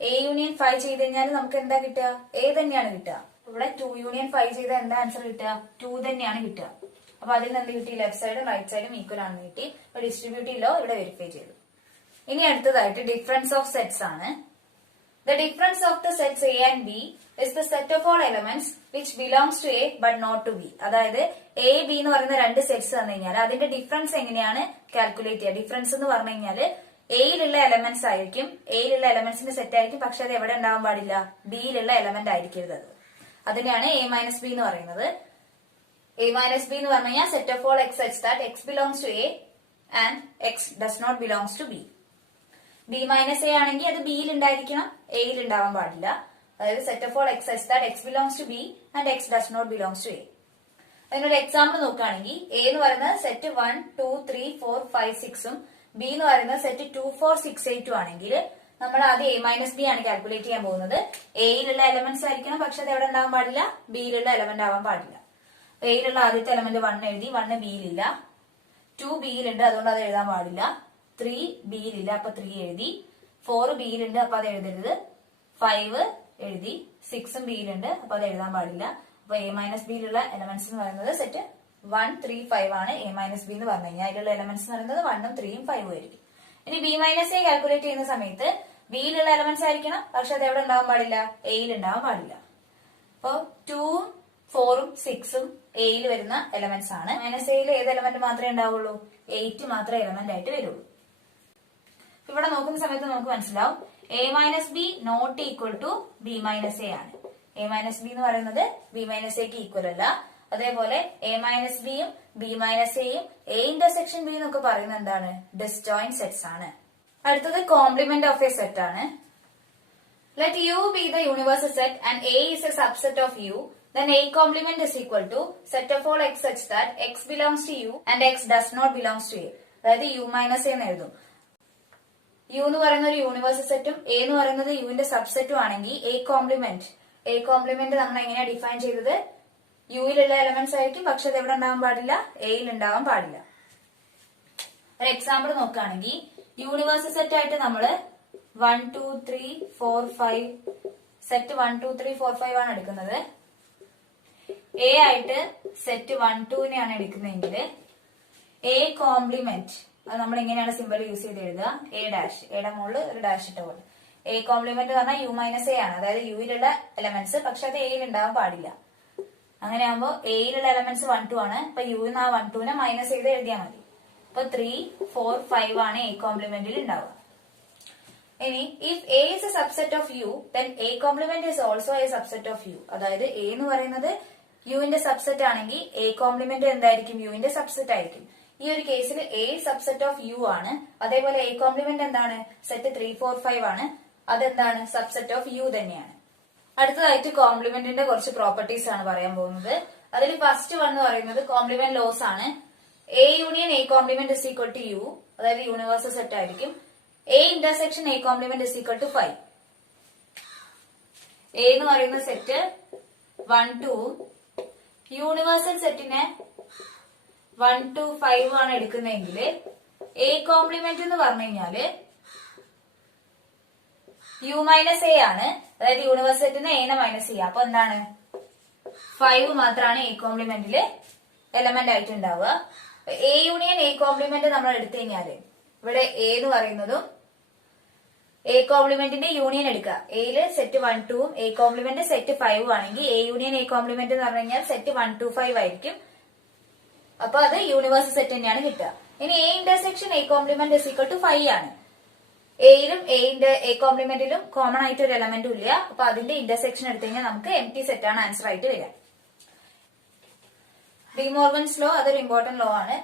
എ യൂണിയൻ 5 ചെയ്ത് കഴിഞ്ഞാൽ നമുക്ക് എന്താ കിട്ടുക? എ തന്നെയാണ് കിട്ടുക. ഇവിടെ 2 യൂണിയൻ 5 ചെയ്താൽ എന്താ ആൻസർ കിട്ടുക? 2 തന്നെയാണ് കിട്ടുക. അപ്പൊ അതിൽ നിന്ന് എന്ത് കിട്ടി? ലെഫ്റ്റ് സൈഡും റൈറ്റ് സൈഡും ഈക്വൽ ആണെന്ന് കിട്ടി. അപ്പൊ ഡിസ്ട്രിബ്യൂട്ടീവ് ലോ ഇവിടെ വെരിഫൈ ചെയ്തു. ഇനി അടുത്തതായിട്ട് ഡിഫറൻസ് ഓഫ് സെറ്റ്സ് ആണ്. The difference of the sets A and B is the set of all elements which belongs to A but not to B. അതായത് എ ബി എന്ന് പറയുന്ന രണ്ട് സെറ്റ്സ് തന്നു കഴിഞ്ഞാൽ അതിന്റെ ഡിഫറൻസ് എങ്ങനെയാണ് കാൽക്കുലേറ്റ് ചെയ്യുക? ഡിഫറൻസ് എന്ന് പറഞ്ഞു കഴിഞ്ഞാൽ എയിലുള്ള എലമെന്റ്സ് ആയിരിക്കും, എയിലുള്ള എലമെന്റ്സിന്റെ സെറ്റ് ആയിരിക്കും. പക്ഷെ അത് എവിടെ ഉണ്ടാവാൻ പാടില്ല? ബിയിലുള്ള എലമെന്റ് ആയിരിക്കരുത്. അത് അതിനെയാണ് എ മൈനസ് ബി എന്ന് പറയുന്നത്. എ മൈനസ് ബി എന്ന് പറഞ്ഞു കഴിഞ്ഞാൽ set of all X such that X belongs to A and X does not belongs to B. B minus A ആണെങ്കിൽ അത് ബിയിൽ ഉണ്ടായിരിക്കണം, എയിൽ ഉണ്ടാവാൻ പാടില്ല. അതായത് set of all X such that X belongs to B and X does not belongs to A. അതിനൊരു example നോക്കുകയാണെങ്കിൽ എ എന്ന് പറയുന്നത് സെറ്റ് 1, 2, 3, 4, 5, 6 ബി എന്ന് പറയുന്നത് സെറ്റ് 2, 4, 6, 8 ആണെങ്കിൽ നമ്മൾ ആദ്യം എ മൈനസ് ബി ആണ് കാൽക്കുലേറ്റ് ചെയ്യാൻ പോകുന്നത്. എയിലുള്ള എലമെന്റ്സ് ആയിരിക്കണം, പക്ഷെ അത് എവിടെ ഉണ്ടാവാൻ പാടില്ല, ബിയിലുള്ള എലമെന്റ് ആവാൻ പാടില്ല. എയിലുള്ള ആദ്യത്തെ എലമെന്റ് 1 എഴുതി, 1 ബിയിലില്ല. 2 ബിയിലുണ്ട്, അതുകൊണ്ട് അത് എഴുതാൻ പാടില്ല. 3 ബിയിലില്ല, അപ്പൊ 3 എഴുതി. 4 ബിയിലുണ്ട്, അപ്പൊ അത് എഴുതരുത്. 5 എഴുതി. 6 ബിയിലുണ്ട്, അപ്പൊ അത് എഴുതാൻ പാടില്ല. അപ്പൊ എ മൈനസ് ബിയിലുള്ള എലമെന്റ്സ് എന്ന് പറയുന്നത് സെറ്റ് 1, 3, 5 ആണ്. എ മൈനസ് ബി എന്ന് പറഞ്ഞു കഴിഞ്ഞാൽ അതിലുള്ള എലമെന്റ്സ് എന്ന് പറയുന്നത് 1, 3, 5 ആയിരിക്കും. ഇനി ബി മൈനസ് എ കാൽക്കുലേറ്റ് ചെയ്യുന്ന സമയത്ത് ബിയിലുള്ള എലമെന്റ്സ് ആയിരിക്കണം, പക്ഷെ അത് എവിടെ ഉണ്ടാവാൻ പാടില്ല, എയിൽ ഉണ്ടാവാൻ പാടില്ല. അപ്പൊ 2, 4, 6 എയിൽ വരുന്ന എലമെന്റ്സ് ആണ്. മൈനസ് എയിൽ ഏത് എലമെന്റ് മാത്രമേ ഉണ്ടാവുള്ളൂ, 8 മാത്രമേ എലമെന്റ് ആയിട്ട് വരുള്ളൂ. ഇവിടെ നോക്കുന്ന സമയത്ത് നമുക്ക് മനസ്സിലാവും A minus B not equal to B minus A ആണ്. എ മൈനസ് ബി എന്ന് പറയുന്നത് ബി മൈനസ് എക്ക് ഈക്വൽ അല്ല. അതേപോലെ എ മൈനസ് ബിയും ബി മൈനസ് എയും എ ഇന്റർസെക്ഷൻ ബി എന്നൊക്കെ പറയുന്നത് എന്താണ്, ഡിസ്ജോയിന്റ് സെറ്റ്സ് ആണ്. അടുത്തത് കോംപ്ലിമെന്റ് ഓഫ് എ സെറ്റ് ആണ്. Let U be the universal set and A is a subset of U, then A complement is equal to set of all x such that x belongs to U and x does not belongs to A. അതായത് u minus എന്ന് എഴുതും. U എന്ന് പറയുന്ന ഒരു universal സെറ്റും A എന്ന് പറയുന്നത് യുവിന്റെ സബ്സെറ്റും ആണെങ്കിൽ എ കോംപ്ലിമെന്റ് നമ്മൾ എങ്ങനെയാ ഡിഫൈൻ ചെയ്തത്, യുയിലുള്ള എലമെന്റ്സ് ആയിരിക്കും, പക്ഷെ അത് എവിടെ ഉണ്ടാവാൻ പാടില്ല, എയിൽ ഉണ്ടാവാൻ പാടില്ല. ഒരു എക്സാമ്പിൾ നോക്കുകയാണെങ്കിൽ യൂണിവേഴ്സൽ സെറ്റ് ആയിട്ട് നമ്മള് 1, 2, 3, 4, 5 സെറ്റ് 1, 2, 3, 4, 5 ആണ് എടുക്കുന്നത്. എ ആയിട്ട് സെറ്റ് 1, 2 എടുക്കുന്നതെങ്കിൽ എ കോംപ്ലിമെന്റ് അത് നമ്മൾ എങ്ങനെയാണ് സിമ്പിൾ യൂസ് ചെയ്ത് എഴുതുക, എ ഡാഷ്, എയുടെ മുകളിൽ ഒരു ഡാഷ് ഇട്ട പോലെ. എ കോംപ്ലിമെന്റ് എന്ന് പറഞ്ഞാൽ യു മൈനസ് എ ആണ്, അതായത് യുയിലുള്ള എലമെന്റ്സ്, പക്ഷെ അത് എയിൽ ഉണ്ടാവാൻ പാടില്ല. അങ്ങനെ ആകുമ്പോൾ എയിലുള്ള എലമെന്റ്സ് 1, 2 ആണ്. അപ്പൊ യുന്ന് ആ 1, 2 മൈനസ് ചെയ്ത് എഴുതിയാൽ മതി. അപ്പൊ 3, 4, 5 ആണ് എ കോംപ്ലിമെന്റിൽ ഉണ്ടാവുക. ഇനി if A is a subset of U then A complement is also a subset of U. അതായത് എ എന്ന് പറയുന്നത് യുവിന്റെ സബ്സെറ്റ് ആണെങ്കിൽ എ കോംപ്ലിമെന്റ് എന്തായിരിക്കും, യുവിന്റെ സബ്സെറ്റ് ആയിരിക്കും. ഈ ഒരു കേസിൽ എ സബ്സെറ്റ് ഓഫ് യു ആണ്. അതേപോലെ എ കോംപ്ലിമെന്റ് എന്താണ്, സെറ്റ് 3, 4, 5 ആണ്. അതെന്താണ്, സബ്സെറ്റ് ഓഫ് യു തന്നെയാണ്. അടുത്തതായിട്ട് കോംപ്ലിമെന്റിന്റെ കുറച്ച് പ്രോപ്പർട്ടീസ് ആണ് പറയാൻ പോകുന്നത്. അതിൽ ഫസ്റ്റ് വൺ എന്ന് പറയുന്നത് കോംപ്ലിമെന്റ് ലോസ് ആണ്. A union A complement is equal to U, അതായത് യൂണിവേഴ്സൽ സെറ്റ് ആയിരിക്കും. A intersection A complement is equal to 5. A എന്ന് പറയുന്ന സെറ്റ് 1, 2 യൂണിവേഴ്സൽ സെറ്റിനെ 1, 2, 5 ആണ് എടുക്കുന്നതെങ്കിൽ എ കോംപ്ലിമെന്റ് എന്ന് പറഞ്ഞു കഴിഞ്ഞാല് യു മൈനസ് എ ആണ്. അതായത് യൂണിവേഴ്സൽ സെറ്റിന് എനെ മൈനസ് ചെയ്യുക. അപ്പൊ എന്താണ്, 5 മാത്രമാണ് എ കോംപ്ലിമെന്റില് എലമെന്റ് ആയിട്ട് ഉണ്ടാവുക. എ യൂണിയൻ എ കോംപ്ലിമെന്റ് നമ്മൾ എടുത്തു കഴിഞ്ഞാല് ഇവിടെ എ എന്ന് പറയുന്നതും എ കോംപ്ലിമെന്റിന്റെ യൂണിയൻ എടുക്കുക. എയില് സെറ്റ് 1, 2 എ കോംപ്ലിമെന്റ് സെറ്റ് 5 ആണെങ്കിൽ എ യൂണിയൻ എ കോംപ്ലിമെന്റ് എന്ന് പറഞ്ഞു കഴിഞ്ഞാൽ സെറ്റ് 1, 2, 5 ആയിരിക്കും. അപ്പൊ അത് യൂണിവേഴ്സൽ സെറ്റ് തന്നെയാണ് കിട്ടുക. ഇനി A intersection A complement is equal to 5 ആണ്. എയിലും എ കോംപ്ലിമെന്റിലും കോമൺ ആയിട്ട് ഒരു എലമെന്റും ഇല്ല. അപ്പൊ അതിന്റെ ഇന്റർസെക്ഷൻ എടുത്തു കഴിഞ്ഞാൽ നമുക്ക് എംപ്റ്റി സെറ്റ് ആണ് ആൻസർ ആയിട്ട് വരിക. ഡി മോർഗൻസ് ലോ അതൊരു ഇമ്പോർട്ടന്റ് ലോ ആണ്.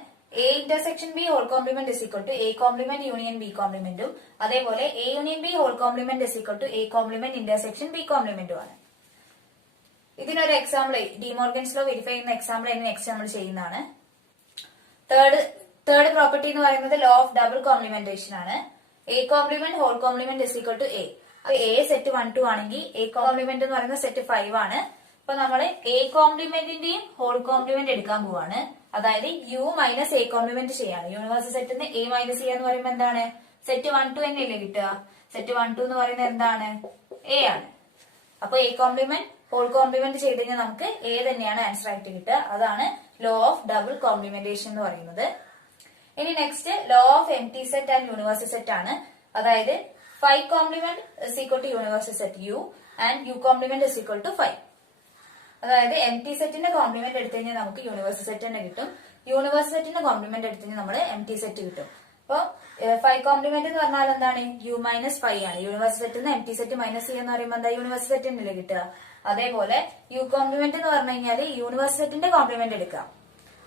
A intersection B whole complement is equal to A complement union B കോംപ്ലിമെന്റും അതേപോലെ A union B whole complement is equal to A complement intersection B കോംപ്ലിമെന്റും ആണ്. ഇതിനൊരു example De Morgan's law verify ചെയ്യുന്ന example next നമ്മൾ ചെയ്യുന്നതാണ്. Third property എന്ന് പറയുന്നത് ലോ ഓഫ് ഡബിൾ കോംപ്ലിമെന്റേഷൻ ആണ്. A complement whole complement is equal to A. A set 1, 2 ആണെങ്കിൽ എ കോംപ്ലിമെന്റ് എന്ന് പറയുന്നത് സെറ്റ് 5 ആണ്. അപ്പൊ നമ്മള് എ കോംപ്ലിമെന്റിന്റെയും ഹോൾ കോംപ്ലിമെന്റ് എടുക്കാൻ പോവാണ്. അതായത് യു മൈനസ് എ കോംപ്ലിമെന്റ് ചെയ്യാണ്. യൂണിവേഴ്സൽ സെറ്റിന് എ മൈനസ് ചെയ്യാന്ന് പറയുമ്പോൾ എന്താണ്, സെറ്റ് 1, 2 തന്നെയല്ലേ കിട്ടുക. സെറ്റ് 1, 2 എന്ന് പറയുന്നത് എന്താണ്, എ ആണ്. അപ്പൊ എ കോംപ്ലിമെന്റ് ഹോൾ കോംപ്ലിമെന്റ് ചെയ്ത് കഴിഞ്ഞാൽ നമുക്ക് എ തന്നെയാണ് ആൻസർ ആയിട്ട് കിട്ടുക. അതാണ് ലോ ഓഫ് ഡബിൾ കോംപ്ലിമെന്റേഷൻ എന്ന് പറയുന്നത്. ഇനി next law of empty set and universal set ആണ്. അതായത് 5 complement is equal to universal set U and U complement is equal to 5. അതായത് എംപ്റ്റി സെറ്റിന്റെ കോംപ്ലിമെന്റ് എടുത്തു കഴിഞ്ഞാൽ നമുക്ക് യൂണിവേഴ്സൽ സെറ്റ് തന്നെ കിട്ടും. യൂണിവേഴ്സൽ സെറ്റിന്റെ കോംപ്ലിമെന്റ് എടുത്തു കഴിഞ്ഞാൽ നമ്മൾ എംപ്റ്റി സെറ്റ് കിട്ടും. അപ്പൊ 5 കോംപ്ലിമെന്റ് എന്ന് പറഞ്ഞാൽ എന്താണ്, യു മൈനസ് 5 ആണ്. യൂണിവേഴ്സൽ സെറ്റിൽ നിന്ന് എംപ്റ്റി സെറ്റ് മൈനസ് ചെയ്യുന്ന പറയുമ്പോൾ എന്താ, യൂണിവേഴ്സൽ സെറ്റ് തന്നെയല്ലേ കിട്ടുക. അതേപോലെ യു കോംപ്ലിമെന്റ് എന്ന് പറഞ്ഞു കഴിഞ്ഞാൽ യൂണിവേഴ്സൽ സെറ്റിന്റെ കോംപ്ലിമെന്റ് എടുക്കാം.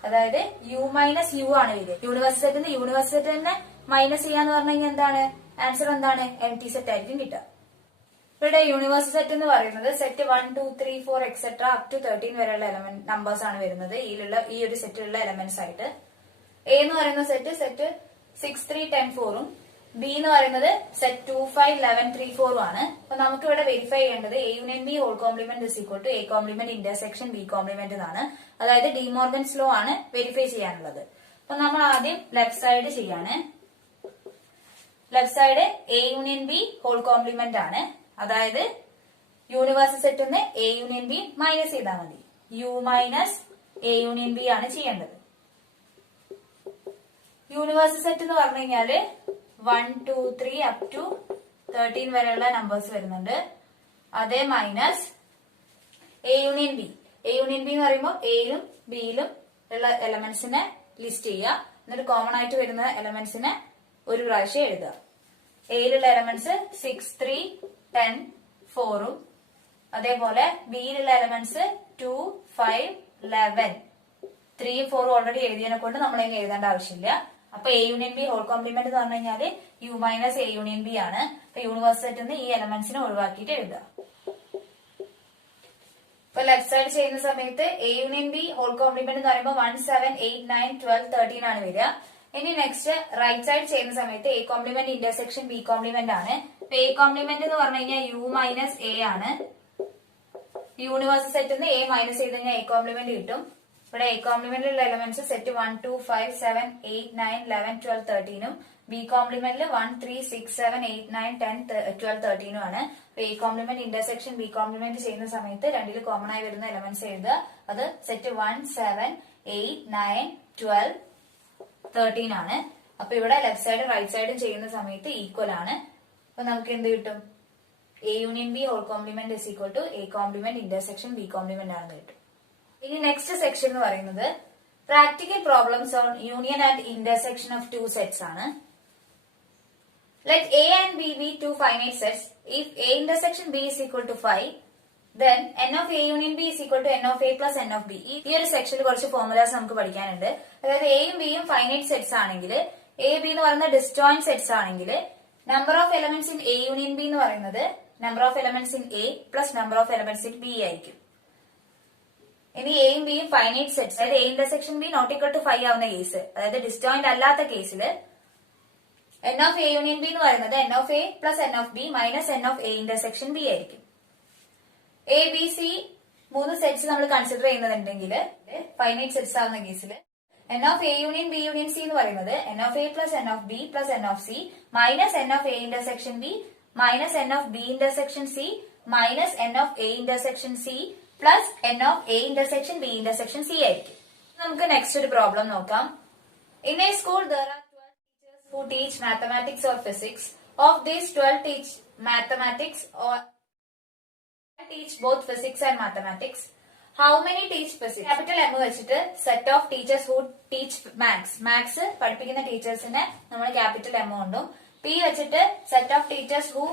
അതായത് യു മൈനസ് യു ആണ് വരിക. യൂണിവേഴ്സൽ സെറ്റിൽ നിന്ന് യൂണിവേഴ്സൽ സെറ്റ് തന്നെ മൈനസ് ചെയ്യാന്ന് പറഞ്ഞു കഴിഞ്ഞാൽ എന്താണ്, ആൻസർ എന്താണ്? എം ടി സെറ്റ് ആയിരിക്കും കിട്ടുക. ഇവിടെ യൂണിവേഴ്സൽ സെറ്റ് എന്ന് പറയുന്നത് സെറ്റ് 1, 2, 3, 4 എക്സെട്ര അപ് ടു 13 വരെയുള്ള നമ്പേഴ്സ് ആണ് വരുന്നത് ഈ ഒരു സെറ്റിലുള്ള എലമെന്റ്സ് ആയിട്ട്. എ എന്ന് പറയുന്ന സെറ്റ് 6, 3, 10, 4ഉം ബി എന്ന് പറയുന്നത് സെറ്റ് 2, 5, 11, 3, 4ഉം ആണ്. അപ്പൊ നമുക്ക് ഇവിടെ വെരിഫൈ ചെയ്യേണ്ടത് A union B whole complement is equal to A complement intersection B complement എന്നാണ്. അതായത് ഡിമോർഗൻസ് ലോ ആണ് വെരിഫൈ ചെയ്യാനുള്ളത്. അപ്പൊ നമ്മൾ ആദ്യം ലെഫ്റ്റ് സൈഡ് ചെയ്യാണ്. Left side A union B whole complement ആണ്. അതായത് യൂണിവേഴ്സൽ സെറ്റ് നിന്ന് എ യൂണിയൻ ബി മൈനസ് ചെയ്താൽ മതി. U minus A union B ആണ് ചെയ്യേണ്ടത്. യൂണിവേഴ്സൽ സെറ്റ് എന്ന് പറഞ്ഞു കഴിഞ്ഞാല് 1, 2, 3 അപ് ടു 13 വരെയുള്ള നമ്പേഴ്സ് വരുന്നുണ്ട്. അതേ minus A union B. A union B എന്ന് പറയുമ്പോൾ എയിലും ബിയിലും ഉള്ള എലമെന്റ്സിനെ ലിസ്റ്റ് ചെയ്യുക. എന്നിട്ട് കോമൺ ആയിട്ട് വരുന്ന എലമെന്റ്സിനെ ഒരു പ്രാവശ്യം എഴുതുക. എയിലുള്ള എലമെന്റ്സ് 6, 3, 10, 4ഉം അതേപോലെ ബിയിലുള്ള എലമെന്റ്സ് 2, 5, 11, 3, 4 ഓൾറെഡി എഴുതിയതിനെ കൊണ്ട് നമ്മൾ അതിന് എഴുതേണ്ട ആവശ്യമില്ല. അപ്പൊ A union B whole complement എന്ന് പറഞ്ഞു കഴിഞ്ഞാല് U minus A union B ആണ്. അപ്പൊ യൂണിവേഴ്സൽ സെറ്റിൽ നിന്ന് ഈ എലമെന്റ്സിനെ ഒഴിവാക്കിയിട്ട് എഴുതുക. ഇപ്പൊ ലെഫ്റ്റ് സൈഡ് ചെയ്യുന്ന സമയത്ത് A union B whole complement എന്ന് പറയുമ്പോൾ 1, 7, 8, 9, 12, 13 ആണ് വരിക. ഇനി നെക്സ്റ്റ് റൈറ്റ് സൈഡ് ചെയ്യുന്ന സമയത്ത് A complement intersection B complement ആണ്. ഇപ്പൊ എ കോംപ്ലിമെന്റ് എന്ന് പറഞ്ഞു കഴിഞ്ഞാൽ യു മൈനസ് എ ആണ്. യൂണിവേഴ്സൽ സെറ്റിൽ നിന്ന് എ മൈനസ് ചെയ്ത് കഴിഞ്ഞാൽ എ കോംപ്ലിമെന്റ് കിട്ടും. ഇവിടെ എ കോംപ്ലിമെന്റിലുള്ള എലമെന്റ്സ് സെറ്റ് 1, 2, 5, 7, 8, 9, 11, 12, 13ഉം ബി കോംപ്ലിമെന്റിൽ 1, 3, 6, 7, 8, 9, 10, 12, 13ഉം ആണ്. അപ്പൊ A complement intersection B complement ചെയ്യുന്ന സമയത്ത് രണ്ടിൽ കോമൺ ആയി വരുന്ന എലമെന്റ്സ് എഴുതുക. അത് സെറ്റ് 1, 7, 8, 9, 12, 13 ആണ്. അപ്പൊ ഇവിടെ ലെഫ്റ്റ് സൈഡും റൈറ്റ് സൈഡും ചെയ്യുന്ന സമയത്ത് ഈക്വൽ ആണ്. അപ്പൊ നമുക്ക് എന്ത് കിട്ടും? A union B whole complement is equal to A complement intersection B complement ആണെന്ന് കിട്ടും. ഇനി നെക്സ്റ്റ് സെക്ഷൻ എന്ന് പറയുന്നത് practical problems on union and intersection of two sets ആണ്. Let A and B be two finite sets. If A intersection B is equal to 5, then n of A union B is equal to n of A plus n of B. ഈ ഒരു സെക്ഷനിൽ കുറച്ച് formulas നമുക്ക് പഠിക്കാനുണ്ട്. അതായത് എയും ബിയും finite sets ആണെങ്കിൽ, എ ബി എന്ന് പറയുന്ന ഡിസ്ജോയിന്റ് സെറ്റ്സ് ആണെങ്കിൽ, number of elements in A union B എന്ന് പറയുന്നത് number of elements in A plus number of elements in B ആയിരിക്കും. ഇനി എയും ബിയും ഫൈനൈറ്റ് സെറ്റ്സ്, അതായത് A intersection B not equal to 5 ആവുന്ന കേസ്, അതായത് ഡിസ്ജോയിന്റ് അല്ലാത്ത കേസിൽ N of A union B എന്ന് പറയുന്നത് N of A plus N of B minus N of A intersection B ആയിരിക്കും. എ ബി സി 3 സെറ്റ്സ് നമ്മൾ consider ചെയ്യുന്നുണ്ടെങ്കിൽ finite sets ആവുന്ന കേസിൽ N of A union B union C എന്ന് പറയുന്നത് N of A plus N of B plus N of C minus N of A intersection B minus N of B intersection C minus N of A intersection C plus N of A intersection B intersection C ആയിരിക്കും. നമുക്ക് next ഒരു problem നോക്കാം. In A school there are 12 teachers who teach mathematics or physics. Of these 12 teach mathematics or teach both physics and mathematics. How many teach physics? Capital M വെച്ചിട്ട് set of teachers who teach maths. Maths പഠിപ്പിക്കുന്ന ടീച്ചേഴ്സിനെ നമ്മൾ capital M കൊണ്ടും, P വെച്ചിട്ട് set of teachers who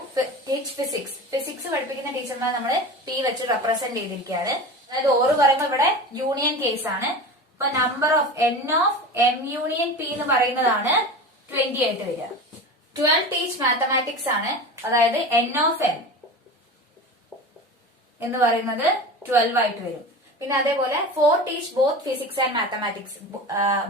teach physics. Physics പഠിപ്പിക്കുന്ന ടീച്ചറിനെ നമ്മൾ P വെച്ച് represent ചെയ്തിരിക്കുകയാണ്. അതായത് ഓറ് പറയുമ്പോൾ ഇവിടെ യൂണിയൻ കേസ് ആണ്. അപ്പൊ number of N of M union P എന്ന് പറയുന്നതാണ് 20 ആയിട്ട് വരിക. 12 ടീച്ച് മാത്തമാറ്റിക്സ് ആണ്, അതായത് എൻ ഓഫ് എം എന്ന് പറയുന്നത് 12 ആയിട്ട് വരും. പിന്നെ അതേപോലെ 4 teach both physics and mathematics.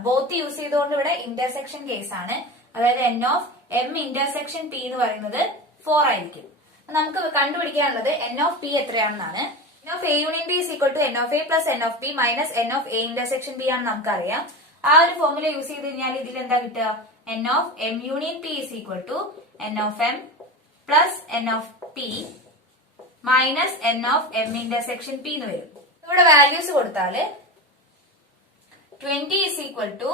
Both use ചെയ്തുകൊണ്ട് ഇവിടെ ഇന്റർസെക്ഷൻ കേസ് ആണ്, അതായത് N of M intersection P എന്ന് പറയുന്നത് 4 ആയിരിക്കും. നമുക്ക് കണ്ടുപിടിക്കാനുള്ളത് എൻ ഓഫ് പി എത്രയാണെന്നാണ്. N of A union B is equal to N of A plus N of B minus N of A intersection B ആണെന്ന് നമുക്കറിയാം. ആ ഒരു ഫോർമുല യൂസ് ചെയ്ത് കഴിഞ്ഞാൽ ഇതിൽ എന്താ കിട്ടുക? N of M union P is equal to N of M plus N of P minus N of M intersection P എന്ന് വരും. ഇവിടെ വാല്യൂസ് കൊടുത്താല് 20 is equal to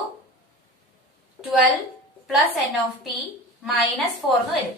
12 plus N of P minus 4 എന്ന് വരും.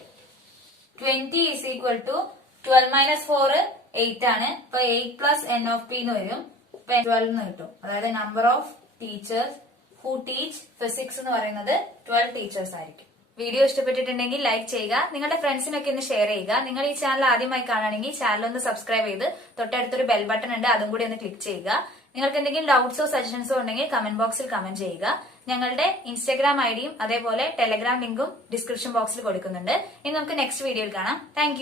20 ഇസ് ഈക്വൽ ടു 12 മൈനസ് 4 8 ആണ്. അപ്പൊ 8 plus N of P എന്ന് വരും. 12 എന്ന് കിട്ടും. അതായത് number of teachers who teach physics എന്ന് പറയുന്നത് 12 ടീച്ചേഴ്സ് ആയിരിക്കും. വീഡിയോ ഇഷ്ടപ്പെട്ടിട്ടുണ്ടെങ്കിൽ ലൈക്ക് ചെയ്യുക, നിങ്ങളുടെ ഫ്രണ്ട്സിനൊക്കെ ഒന്ന് ഷെയർ ചെയ്യുക. നിങ്ങൾ ഈ ചാനൽ ആദ്യമായി കാണുകയാണെങ്കിൽ ചാനൽ ഒന്ന് സബ്സ്ക്രൈബ് ചെയ്ത് തൊട്ടടുത്തൊരു ബെൽ ബട്ടൺ ഉണ്ട്, അതും കൂടി ഒന്ന് ക്ലിക്ക് ചെയ്യുക. നിങ്ങൾക്ക് എന്തെങ്കിലും ഡൗട്ട്സോ സജഷൻസോ ഉണ്ടെങ്കിൽ കമന്റ് ബോക്സിൽ കമന്റ് ചെയ്യുക. ഞങ്ങളുടെ ഇൻസ്റ്റാഗ്രാം ഐഡിയും അതേപോലെ ടെലഗ്രാം ലിങ്കും ഡിസ്ക്രിപ്ഷൻ ബോക്സിൽ കൊടുക്കുന്നുണ്ട്. ഇനി നമുക്ക് നെക്സ്റ്റ് വീഡിയോയിൽ കാണാം. താങ്ക്